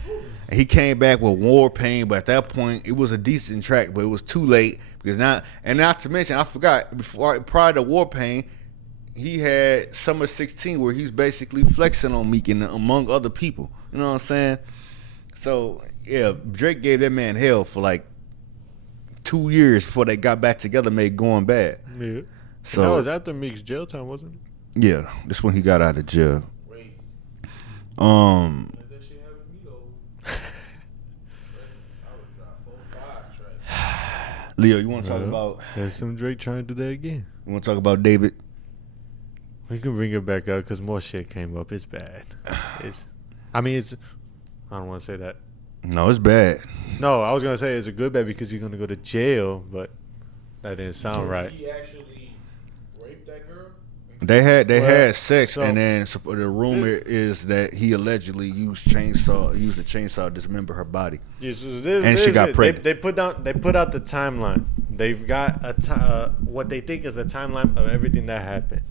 And he came back with War Pain, but at that point it was a decent track, but it was too late because not to mention, I forgot, prior to War Pain, he had Summer 16 where he's basically flexing on Meek and among other people. You know what I'm saying? So yeah, Drake gave that man hell for like 2 years before they got back together, made Going Bad. Yeah. So that was after Meek's jail time, wasn't it? yeah, this when he got out of jail. Wait, let that shit happen to me though. I would drive 4-5 track. Leo, you want to talk about? There's some Drake trying to do that again. You want to talk about David? We can bring it back up because more shit came up. It's bad. I don't want to say that. No, it's bad. No, I was gonna say it's a good bad because you're gonna go to jail, but that didn't sound right. He actually raped that girl. They had sex, so and then the rumor is that he allegedly used a chainsaw to dismember her body. And she got pregnant. They put out the timeline. They've got what they think is a timeline of everything that happened.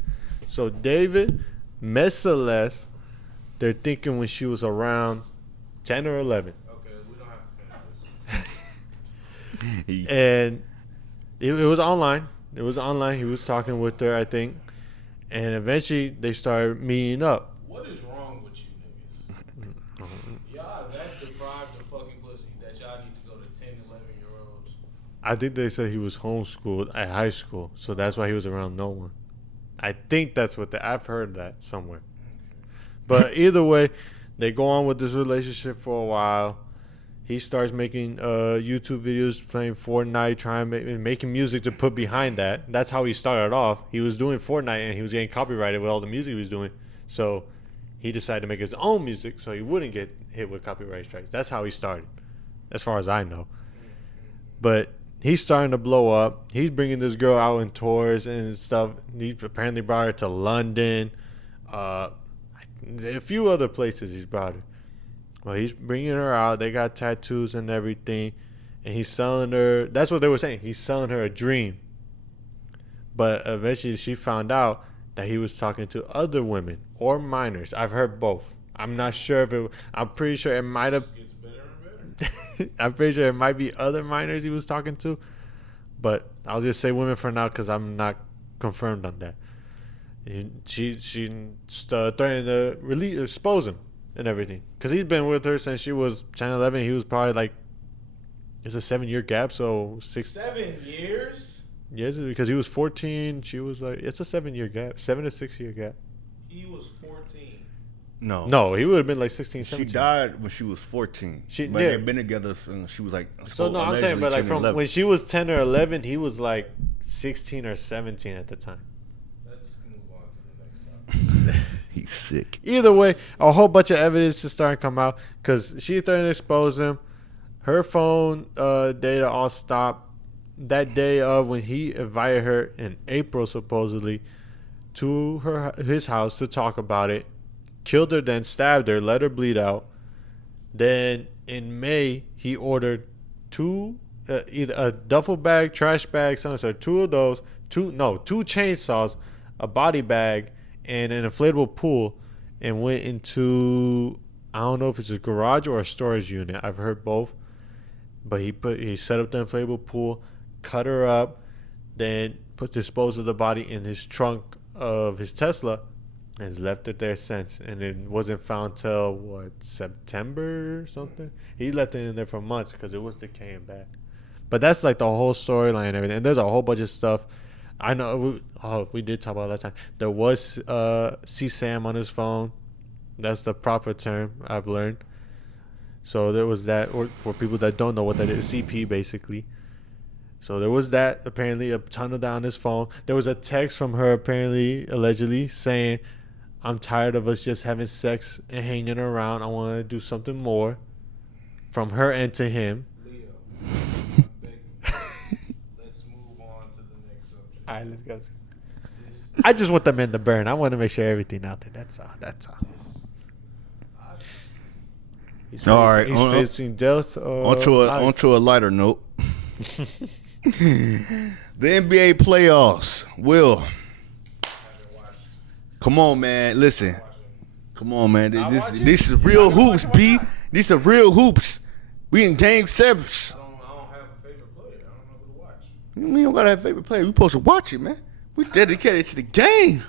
So David met Celeste. They're thinking when she was around 10 or 11. Okay, we don't have to finish this. He- And it was online. It was online. He was talking with her, I think. And eventually they started meeting up. What is wrong with you niggas? Y'all that deprived of fucking pussy that y'all need to go to 10, 11-year-olds. I think they said he was homeschooled at high school. So that's why he was around no one. I think that's what I've heard that somewhere. But either way, they go on with this relationship for a while. He starts making YouTube videos, playing Fortnite, making music to put behind that. That's how he started off. He was doing Fortnite and he was getting copyrighted with all the music he was doing. So he decided to make his own music so he wouldn't get hit with copyright strikes. That's how he started, as far as I know. But he's starting to blow up. He's bringing this girl out in tours and stuff. He apparently brought her to London. A few other places he's brought her. Well, he's bringing her out. They got tattoos and everything. And he's selling her. That's what they were saying. He's selling her a dream. But eventually she found out that he was talking to other women or minors. I've heard both. I'm not sure if it. I'm pretty sure it might have. Gets better and better. I'm pretty sure it might be other minors he was talking to, but I'll just say women for now because I'm not confirmed on that. She threatened to expose him and everything because he's been with her since she was 10, 11. He was probably like, it's a 7-year gap, so 7 years. Yes, because he was 14. She was like, it's a 7-year gap, 7 to 6 year gap. He was 14. No, he would have been like 16, 17. She died when she was 14. But yeah. they've been together since she was like. So no, I'm saying, but like from when she was 10 or 11, he was like 16 or 17 at the time. Let's move on to the next topic. He's sick. Either way, a whole bunch of evidence is starting to come out because she threatened to expose him. Her phone data all stopped that day of when he invited her in April, supposedly, to his house to talk about it. Killed her, then stabbed her, let her bleed out. Then in May, he ordered either a duffel bag, trash bag, something. So two of those, two chainsaws, a body bag, and an inflatable pool, and went into, I don't know if it's a garage or a storage unit. I've heard both. But he set up the inflatable pool, cut her up, then disposed of the body in his trunk of his Tesla, and has left it there since. And it wasn't found till September or something. He left it in there for months because it was decaying back. But that's like the whole storyline and everything. And there's a whole bunch of stuff. I know we did talk about it last time. There was CSAM on his phone. That's the proper term I've learned. So there was that, or for people that don't know what that is, CP basically. So there was that, apparently a ton of that on his phone. There was a text from her, apparently, allegedly, saying, I'm tired of us just having sex and hanging around. I want to do something more. From her end to him. Leo, I'm begging you. Let's move on to the next subject. All right, let's go. I just want the men to burn. I want to make sure everything out there. That's all. He's facing death. Onto a lighter note. The NBA playoffs. Will. Come on, man. Listen. Come on, man. This is real hoops, B. These are real hoops. We in game 7. I don't have a favorite player. I don't know who to watch. We don't gotta have a favorite player. We supposed to watch it, man. We dedicated to the game.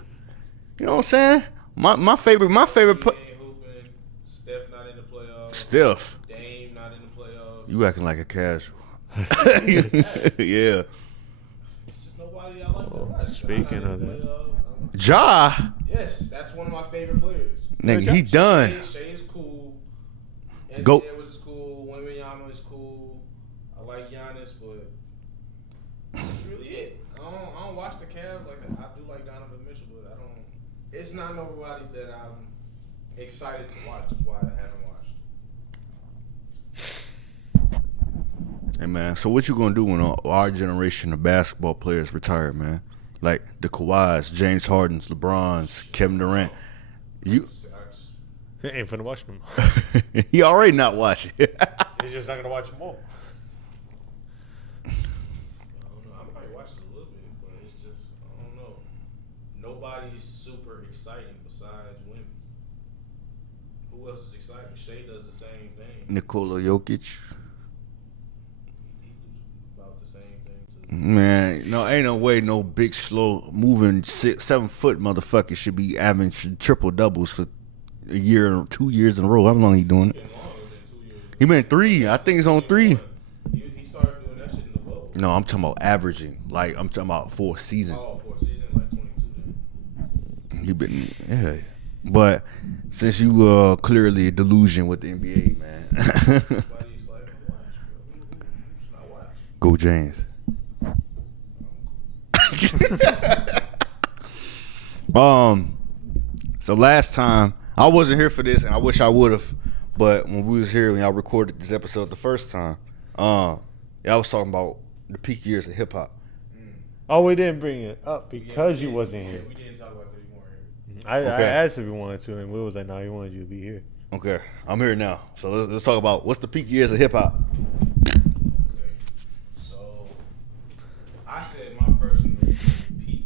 You know what I'm saying? My favorite player. Steph not in the playoffs. Steph. Dame not in the playoffs. You acting like a casual. Yeah. It's just nobody I like to watch. Speaking of that. Ja. Yes, that's one of my favorite players. Nigga, he done. Shea is cool. Go. Anthony Edwards is cool. Wembanyama is cool. I like Giannis, but that's really it. I don't watch the Cavs like that. I do like Donovan Mitchell, but I don't. It's not nobody that I'm excited to watch. That's why I haven't watched. Hey, man, so what you gonna do when our generation of basketball players retire, man? Like the Kawhis, James Hardens, LeBrons, Kevin Durant. You ain't finna watch them. he already not watching. He's just not gonna watch them all. I don't know. I might watch it a little bit, but it's just I don't know. Nobody's super exciting besides Wemby. Who else is exciting? Shea does the same thing. Nikola Jokic. He about the same thing too. Man, no, ain't no way no big, slow moving 7-foot motherfucker should be averaging triple doubles for a year, 2 years in a row. How long he doing it? It's been longer than 2 years. He been 3. I think he's on 3. He started doing that shit in the bubble. No, I'm talking about averaging. Like I'm talking about for a season. Oh, for a season like 22 then. He been But since you clearly a delusion with the NBA, man. Everybody's like, watch, bro. Who should I watch? Go James. So last time I wasn't here for this, and I wish I would have. But when we was here, when y'all recorded this episode the first time, y'all was talking about the peak years of hip hop. Oh, we didn't bring it up because you wasn't here. We didn't talk about it because you weren't here. I asked if you wanted to, and Will was like, "No, he wanted you to be here." Okay, I'm here now. So let's talk about what's the peak years of hip hop. Okay. So I said my personal peak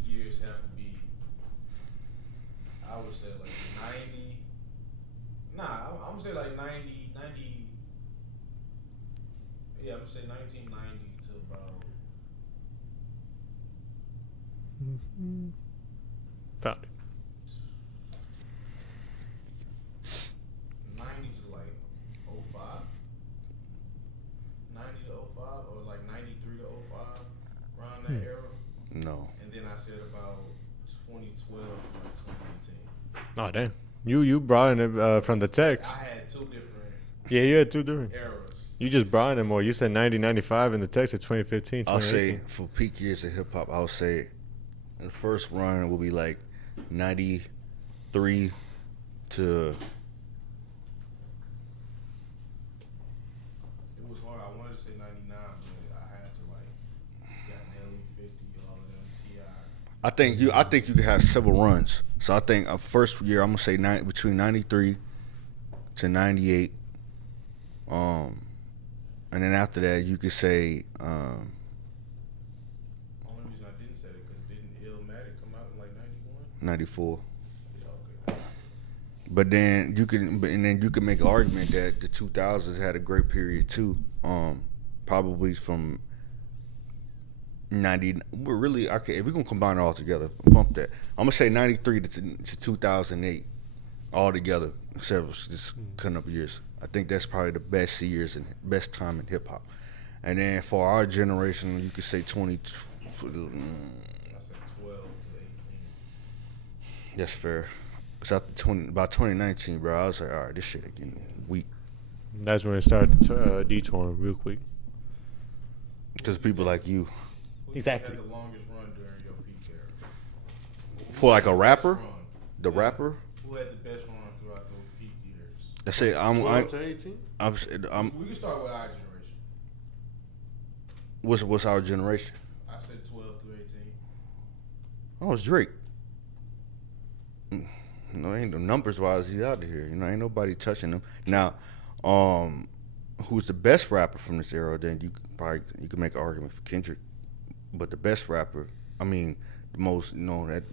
like 90. Nah, I'm gonna say like 90. Yeah, I'm gonna say 1990 to about. Found it. 90 to like 05. 90 to 05, or like 93 to 05, around that era. No. And then I said about 2012 to like 2018. Oh damn. You brought in it from the text. I had two different Yeah, you had 2 different. eras. You just brought in more. You said 90, 95 in the text at 2015, I'll 2018. say for peak years of hip hop, I'll say the first run will be like 93 to. It was hard. I wanted to say 99, but I had to like got Nelly, 50, all of them, T.I. I think you can have several runs. So I think first year I'm gonna say between 93 to 98. And then after that you could say Only reason I didn't say it because didn't Illmatic come out in like 91? 94. Yeah, okay. But then you can make an argument that the 2000s had a great period too. Probably from 90. We're really okay. If we're gonna combine it all together, bump that. I'm gonna say 93 to 2008 all together. Except just cutting up years. I think that's probably the best years and best time in hip hop. And then for our generation, you could say 20. I said 12 to 18. That's fair. Cause about 2019, bro, I was like, all right, this shit getting weak. That's when it started detouring real quick. Cause people like you, Who Exactly. had the longest run during your peak era? for like a rapper, Run. the Yeah. rapper. Who had the best run throughout those peak years? Let's say 12 to 18? We can start with our generation. what's our generation? I said 12 through 18. Oh, it's Drake. No, ain't no numbers wise. He's out of here. You know, ain't nobody touching him now. Who's the best rapper from this era? Then you could make an argument for Kendrick, but the best rapper, I mean, the most that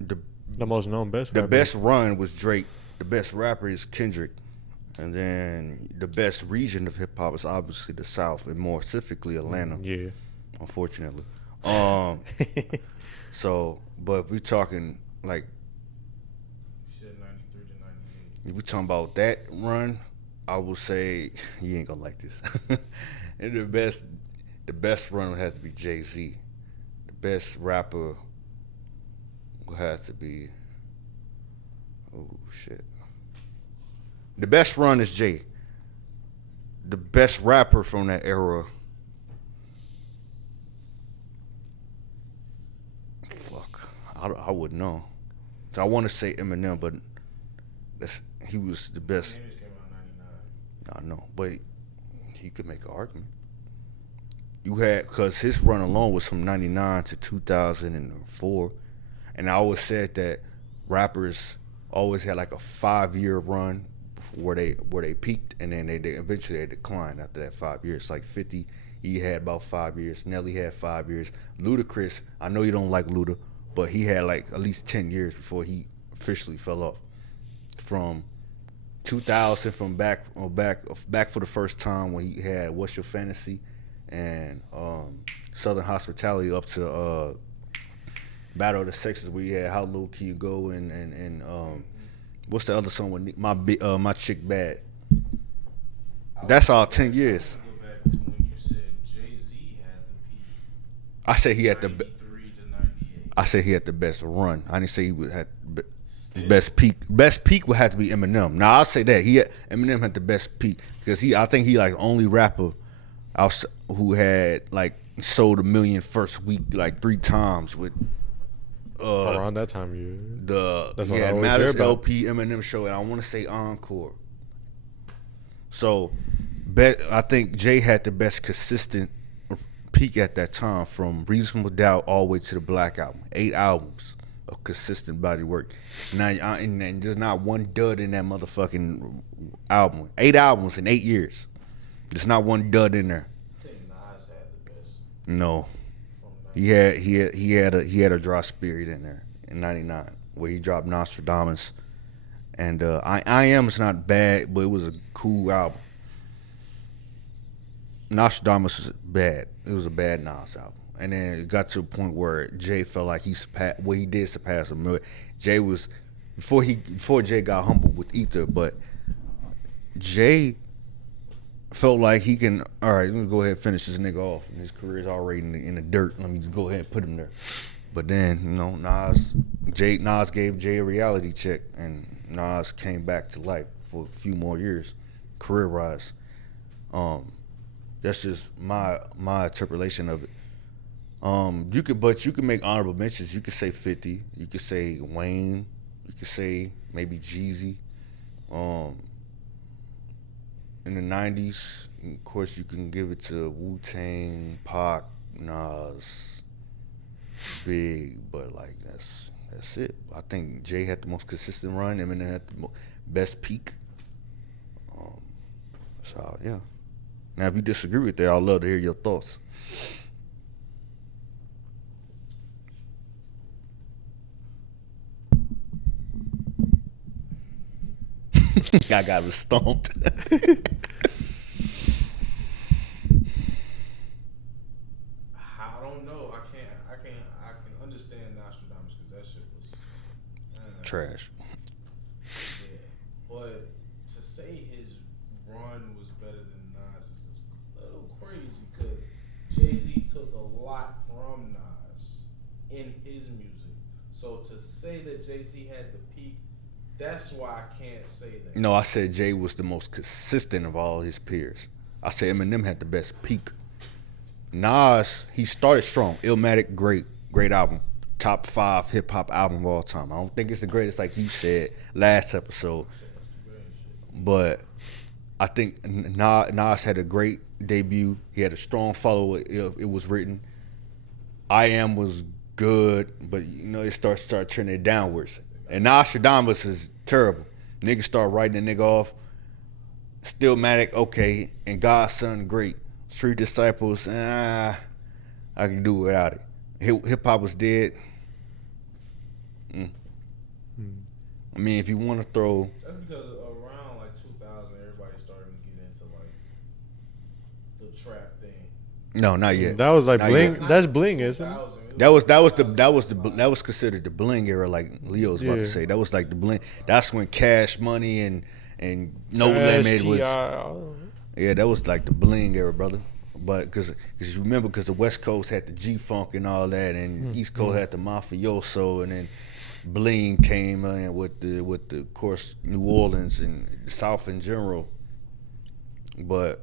The most known best the rapper. best run was Drake. The best rapper is Kendrick, and then the best region of hip hop is obviously the South, and more specifically Atlanta. Yeah. Unfortunately. So, but if we're talking like, You said 93 to 98. if we're talking about that run, I will say you ain't gonna like this. And the best run would have to be Jay-Z. The best rapper would have to be, oh shit. The best run is Jay. The best rapper from that era. Fuck, I wouldn't know. I want to say Eminem, but he was the best. Image came out 99. I know, but he could make an argument. You had, because his run alone was from 99 to 2004. And I always said that rappers always had like a 5-year run where they peaked, and then they eventually they declined after that 5 years. Like 50, he had about 5 years. Nelly had 5 years. Ludacris, I know you don't like Luda, but he had like at least 10 years before he officially fell off. From 2000, from back for the first time when he had What's Your Fantasy and Southern Hospitality, up to Battle of the Sexes, where you had How Low Can You Go, and what's the other song with My Chick Bad. That's all 10 years. Go back to when you said Jay-Z had the peak. I said he had 93 to 98. I said he had the best run. I didn't say he had best peak. Best peak would have to be Eminem. Now I'll say that Eminem had the best peak because I think he like the only rapper who had like sold 1 million first week like 3 times with Around that time, That's he what I had always hear Matters about. LP, Eminem show, and I want to say Encore. So, I think Jay had the best consistent peak at that time, from Reasonable Doubt all the way to the Black Album. 8 albums of consistent body work. And there's not one dud in that motherfucking album. 8 albums in 8 years. There's not one dud in there. I think Nas had the best No. from He had a dry spirit in there in '99. where he dropped Nostradamus. And I Am is not bad, but it was a cool album. Nostradamus was bad. It was a bad Nas album. And then it got to a point where Jay felt like he did surpass a million. Jay was before Jay got humbled with Ether, but Jay felt like he can. All right, let me go ahead and finish this nigga off. And his career is already in the dirt. Let me just go ahead and put him there. But then Nas gave Jay a reality check, and Nas came back to life for a few more years, career rise. That's just my interpretation of it. You could make honorable mentions. You could say 50. You could say Wayne. You could say maybe Jeezy. In the 90s, of course, you can give it to Wu-Tang, Pac, Nas, Big, but like that's it. I think Jay had the most consistent run. Eminem had the best peak. So yeah. Now, if you disagree with that, I'd love to hear your thoughts. I got stomped. I don't know. I can understand Nostradamus because that shit was Trash. Yeah, but to say his run was better than Nas is just a little crazy because Jay-Z took a lot from Nas in his music. So to say that Jay-Z had the peak, that's why I can't say that. No, I said Jay was the most consistent of all his peers. I said Eminem had the best peak. Nas, he started strong. Illmatic, great album. Top 5 hip-hop album of all time. I don't think it's the greatest like you said last episode. But I think Nas had a great debut. He had a strong follow. It was written. I Am was good, but it started turning downwards. And Nostradamus is terrible. Niggas start writing the nigga off. Stillmatic, okay. And God's Son, great. Street Disciples, I can do without it. Hip hop was dead. I mean, if you want to throw. That's because around like 2000, everybody started to get into like the trap thing. No, not yet. That was like Not bling. yet. That's bling, isn't it? That was considered the bling era, like Leo was about to say. That was like the bling. That's when Cash Money and No Limit was. Yeah, that was like the bling era, brother. But because you remember, because the West Coast had the G-Funk and all that, and East Coast had the Mafioso, and then bling came in with the of course New Orleans and the South in general. But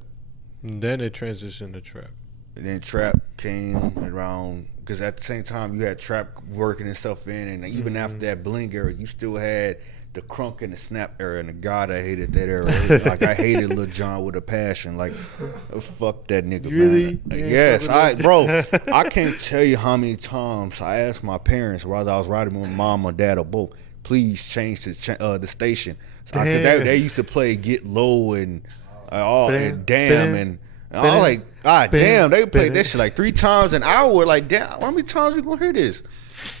then it transitioned to trap. And then trap came around, because at the same time you had trap working itself in, and even after that bling era, you still had the crunk and the snap era. And the God, I hated that era. Like I hated Lil Jon with a passion. Like fuck that nigga, really? Man. Yes, bro. I can't tell you how many times I asked my parents, whether I was riding with my mom or dad or both, please change the station. Because they used to play Get Low and and Damn and. I was like, God damn, they played that shit like 3 times an hour. Like, damn, how many times we gonna hear this?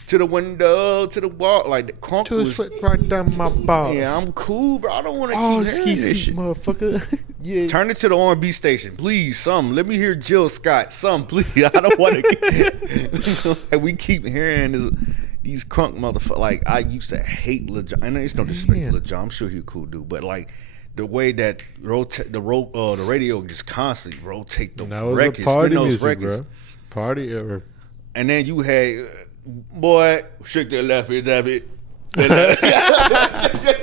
To the window, to the wall, like the crunk To was sweat right down my balls. Yeah, I'm cool, bro. I don't want to keep hearing this shit. Motherfucker. Yeah. Turn it to the R&B station, please. Some. Let me hear Jill Scott. Some, please. I don't want to. Like, we keep hearing these crunk motherfuckers. Like, I used to hate Lil Jon. I know it's no disrespect to Lil Jon. I'm sure he's a cool dude, but like. The way that the radio just constantly rotate the records, a party music, records. bro. Party era. And then you had, boy, shake that left hand, have it.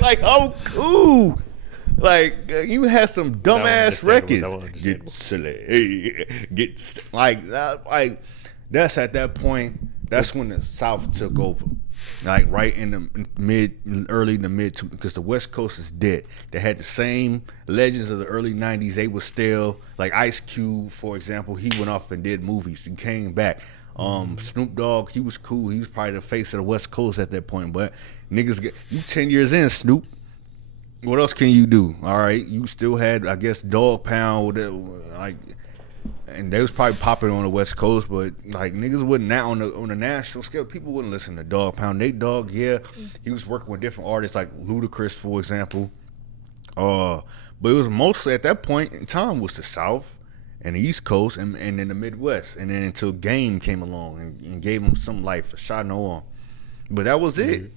Like, oh, cool. Like, you had some dumbass records. Get silly. Like, that's at that point. That's when the South took over. Like right in the early to mid, because the West Coast is dead. They had the same legends of the early 90s. They were still, like Ice Cube, for example, he went off and did movies and came back. Snoop Dogg, he was cool. He was probably the face of the West Coast at that point. But niggas, you 10 years in, Snoop, what else can you do? All right, you still had, I guess, Dog Pound, like, and they was probably popular on the West Coast, but like niggas wouldn't now on the national scale. People wouldn't listen to Dog Pound. Nate Dogg, yeah, he was working with different artists like Ludacris, for example. But it was mostly at that point in time was the South and the East Coast and then the Midwest, and then until Game came along and gave him some life, a shot in the arm. But that was it.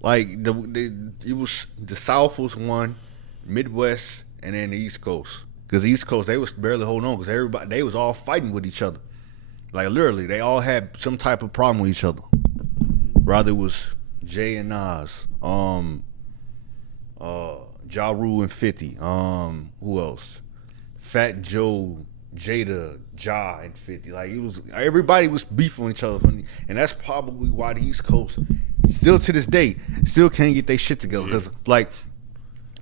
Like it was the South was one, Midwest, and then the East Coast. Because the East Coast, they was barely holding on because they was all fighting with each other. Like literally, they all had some type of problem with each other. Rather it was Jay and Nas, Ja Rule and 50. Who else? Fat Joe, Jada, Ja and 50. Like it was everybody was beefing with each other, and that's probably why the East Coast still to this day still can't get their shit together. Because like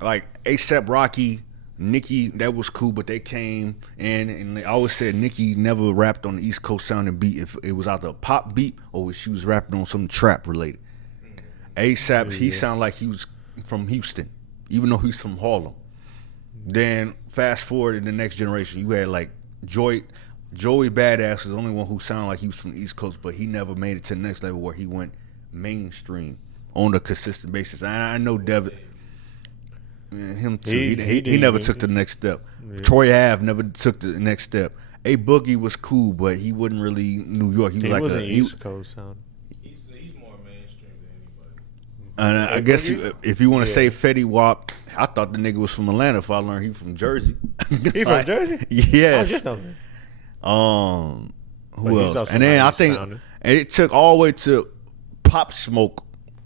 ASAP Rocky, Nicki, that was cool, but they came in and they always said Nicki never rapped on the East Coast sounding beat if it was either a pop beat or she was rapping on some trap related. ASAP, he sounded like he was from Houston, even though he's from Harlem. Then fast forward in the next generation, you had like Joey Badass was the only one who sounded like he was from the East Coast, but he never made it to the next level where he went mainstream on a consistent basis. I know Devin. Him too. He never took the next step. Yeah. Troy Ave never took the next step. A Boogie was cool, but he wasn't really New York. He was like wasn't East Coast sound. He's more mainstream than anybody. And I guess if you want to say Fetty Wap, I thought the nigga was from Atlanta. If I learned he from Jersey. He from Jersey? Yes. Who else? And then I think and it took all the way to Pop Smoke.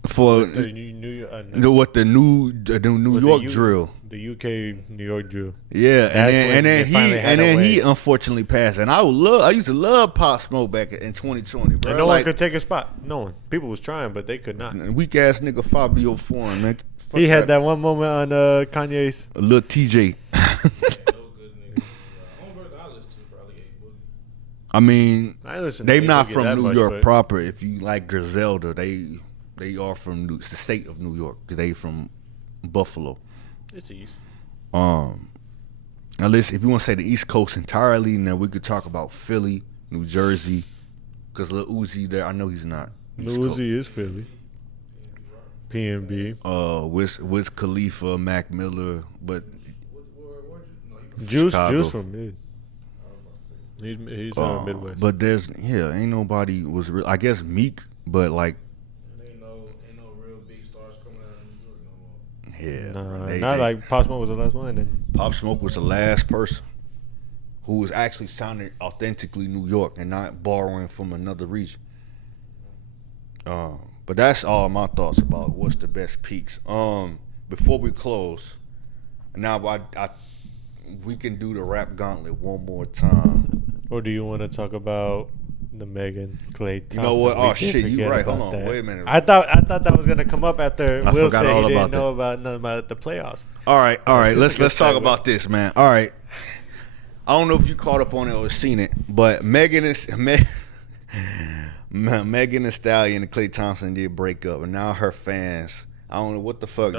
For the New York drill, the UK New York drill. Yeah, and then he unfortunately passed. And I used to love Pop Smoke back in 2020, bro. And no one could take a spot. No one. People was trying, but they could not. Weak ass nigga Fabio Foreign, man. He had that one moment on Kanye's Lil TJ. I mean, they not from New York proper. If you like Griselda, they are from the state of New York because they from Buffalo. It's east. Now listen, if you want to say the East Coast entirely, then we could talk about Philly, New Jersey, because Lil Uzi there. I know he's not. Lil Uzi is Philly. PNB. Wiz Khalifa, Mac Miller, but Juice from mid. He's Midwest. But there's ain't nobody was real. I guess Meek, but like. Yeah, not like Pop Smoke was the last one. Then Pop Smoke was the last person who was actually sounding authentically New York and not borrowing from another region. But that's all my thoughts about what's the best peaks. Before we close, now we can do the rap gauntlet one more time. Or do you want to talk about the Megan Klay Thompson? You know what? Oh shit, you right. Hold on, wait a minute. I thought that was gonna come up after Will said he didn't know about nothing about the playoffs. All right. Let's talk about this, man. All right. I don't know if you caught up on it or seen it, but Megan and Stallion and Klay Thompson did break up, and now her fans. I don't know what the fuck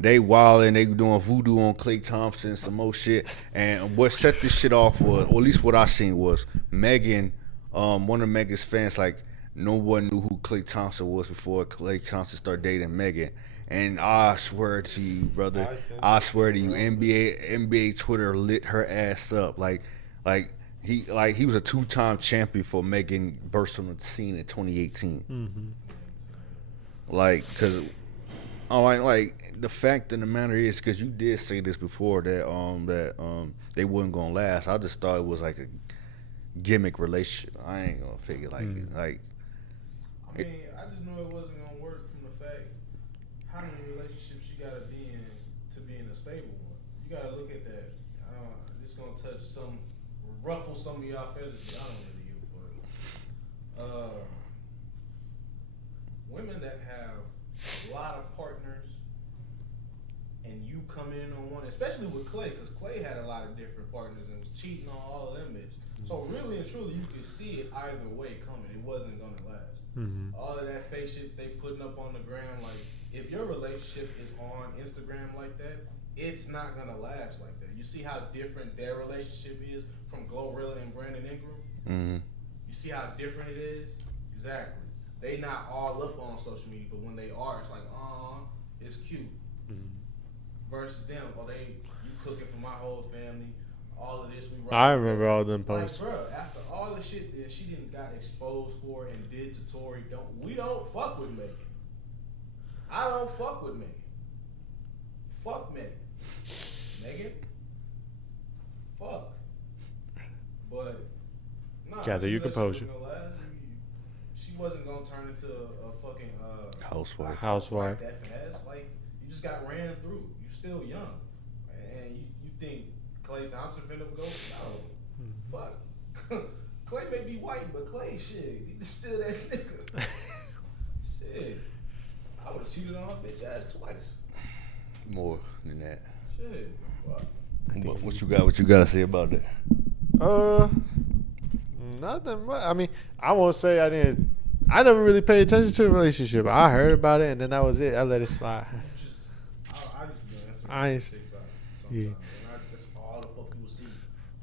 they wilding, they doing voodoo on Klay Thompson, some more shit. And what set this shit off was, or at least what I seen was Megan. One of Megan's fans, like, no one knew who Klay Thompson was before Klay Thompson started dating Megan. And I swear to you, brother, I swear to you, NBA Twitter lit her ass up. Like he was a 2-time champion for Megan burst on the scene in 2018. Mm-hmm. Like, cause like the fact of the matter is, cause you did say this before that they wasn't gonna last. I just thought it was like a gimmick relationship. I ain't gonna figure like. I mean, I just knew it wasn't gonna work from the fact how many relationships you gotta be in to be in a stable one. You gotta look at that. This gonna ruffle some of y'all feathers. I don't really give a fuck. Women that have a lot of partners and you come in on one, especially with Klay, because Klay had a lot of different partners and was cheating on all of them bitches. So really and truly, you could see it either way coming. It wasn't gonna last. Mm-hmm. All of that fake shit they putting up on the ground, like if your relationship is on Instagram like that, it's not gonna last like that. You see how different their relationship is from Glorilla and Brandon Ingram? Mm-hmm. You see how different it is? Exactly. They not all up on social media, but when they are, it's like, it's cute. Versus them, you cooking for my whole family, all of this. I remember all them posts. Like, bro, after all the shit that she didn't got exposed for and did to Tory, we don't fuck with Megan. I don't fuck with Megan. Fuck Megan. Megan? Fuck. But, nah. Gather your composure. She wasn't gonna turn into a fucking housewife. That fast. Like, you just got ran through. You still young. And you think Klay Thompson finna go? No. Fuck. Klay may be white, but Klay, shit, he just still that nigga. Shit. I would have cheated on her bitch ass twice. More than that. Shit. Fuck. What you got to say about that? Nothing much. I mean, I won't say I never really paid attention to the relationship. I heard about it, and then that was it. I let it slide. I just TikTok sometimes. And that's all the fuck you will see.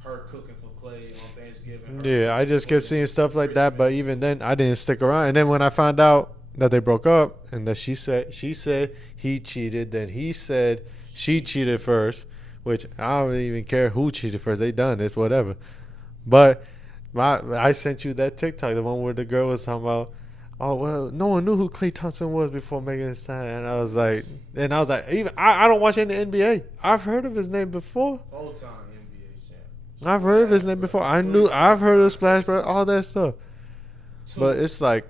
Her cooking for Klay on Thanksgiving. Yeah, I just kept seeing stuff like that, but even then, I didn't stick around. And then when I found out that they broke up, and that she said he cheated, then he said she cheated first, which I don't even care who cheated first. They done it's whatever. But I sent you that TikTok, the one where the girl was talking about, oh well, no one knew who Klay Thompson was before Megan Thee Stallion, and I was like, even I don't watch any NBA. I've heard of his name before. Full-time NBA champ. I've heard of his name before. I've heard of Splash Bro, all that stuff. But it's like,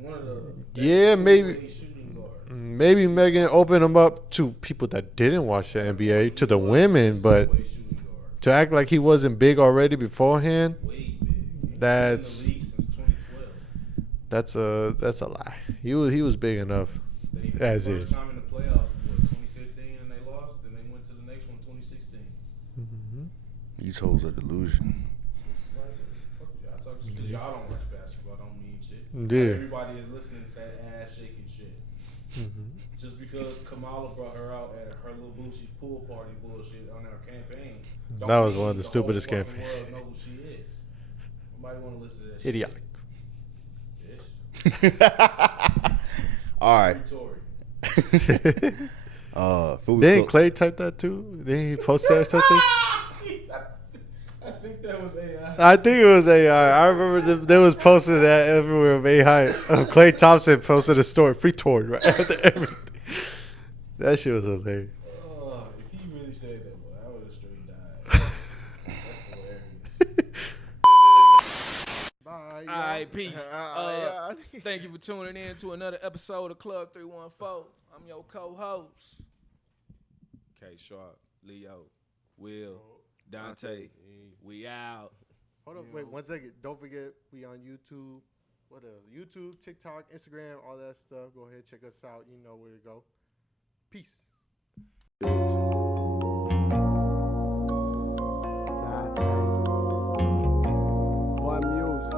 One of the yeah, maybe shooting guards. maybe Megan opened him up to people that didn't watch the NBA, to the women, but Shooting guard. to act like he wasn't big already beforehand, Way big. that's Been in the league since 2012. that's a lie. He was big enough as First is. time in the playoffs was 2015 and they lost. Then they went to the next one 2016. These hoes are delusion. Like, fuck y'all talking because y'all don't watch basketball. Don't mean shit. Yeah. Everybody is listening to that ass shaking shit. Just because Kamala brought her out at her little Boosie pool party bullshit on our campaign. don't That was mean one of the whole stupidest fucking campaigns. world know who she is. Nobody want to listen to that Idiotic. shit. Bitch. All right. Free Tory. Didn't Klay type that too? Didn't he post that or something? I think that was AI. I think it was AI. I remember they was posting that everywhere of AI. Klay Thompson posted a story, free Tory, right after everything. That shit was hilarious. If he really said that, boy, I would have straight died. That's hilarious. Bye. All right, peace. Thank you for tuning in to another episode of Club 314. I'm your co-host, K Sharp, Leo, Will, Dante. We out. Hold on, wait 1 second. Don't forget, we on YouTube. What else? YouTube, TikTok, Instagram, all that stuff. Go ahead, check us out. You know where to go. Peace. Boy, music.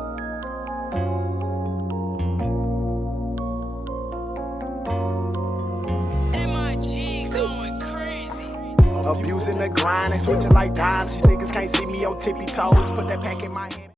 MIG going crazy. Abusing the grind and switching like dimes. These niggas can't see me on tippy toes. Put that pack in my hand.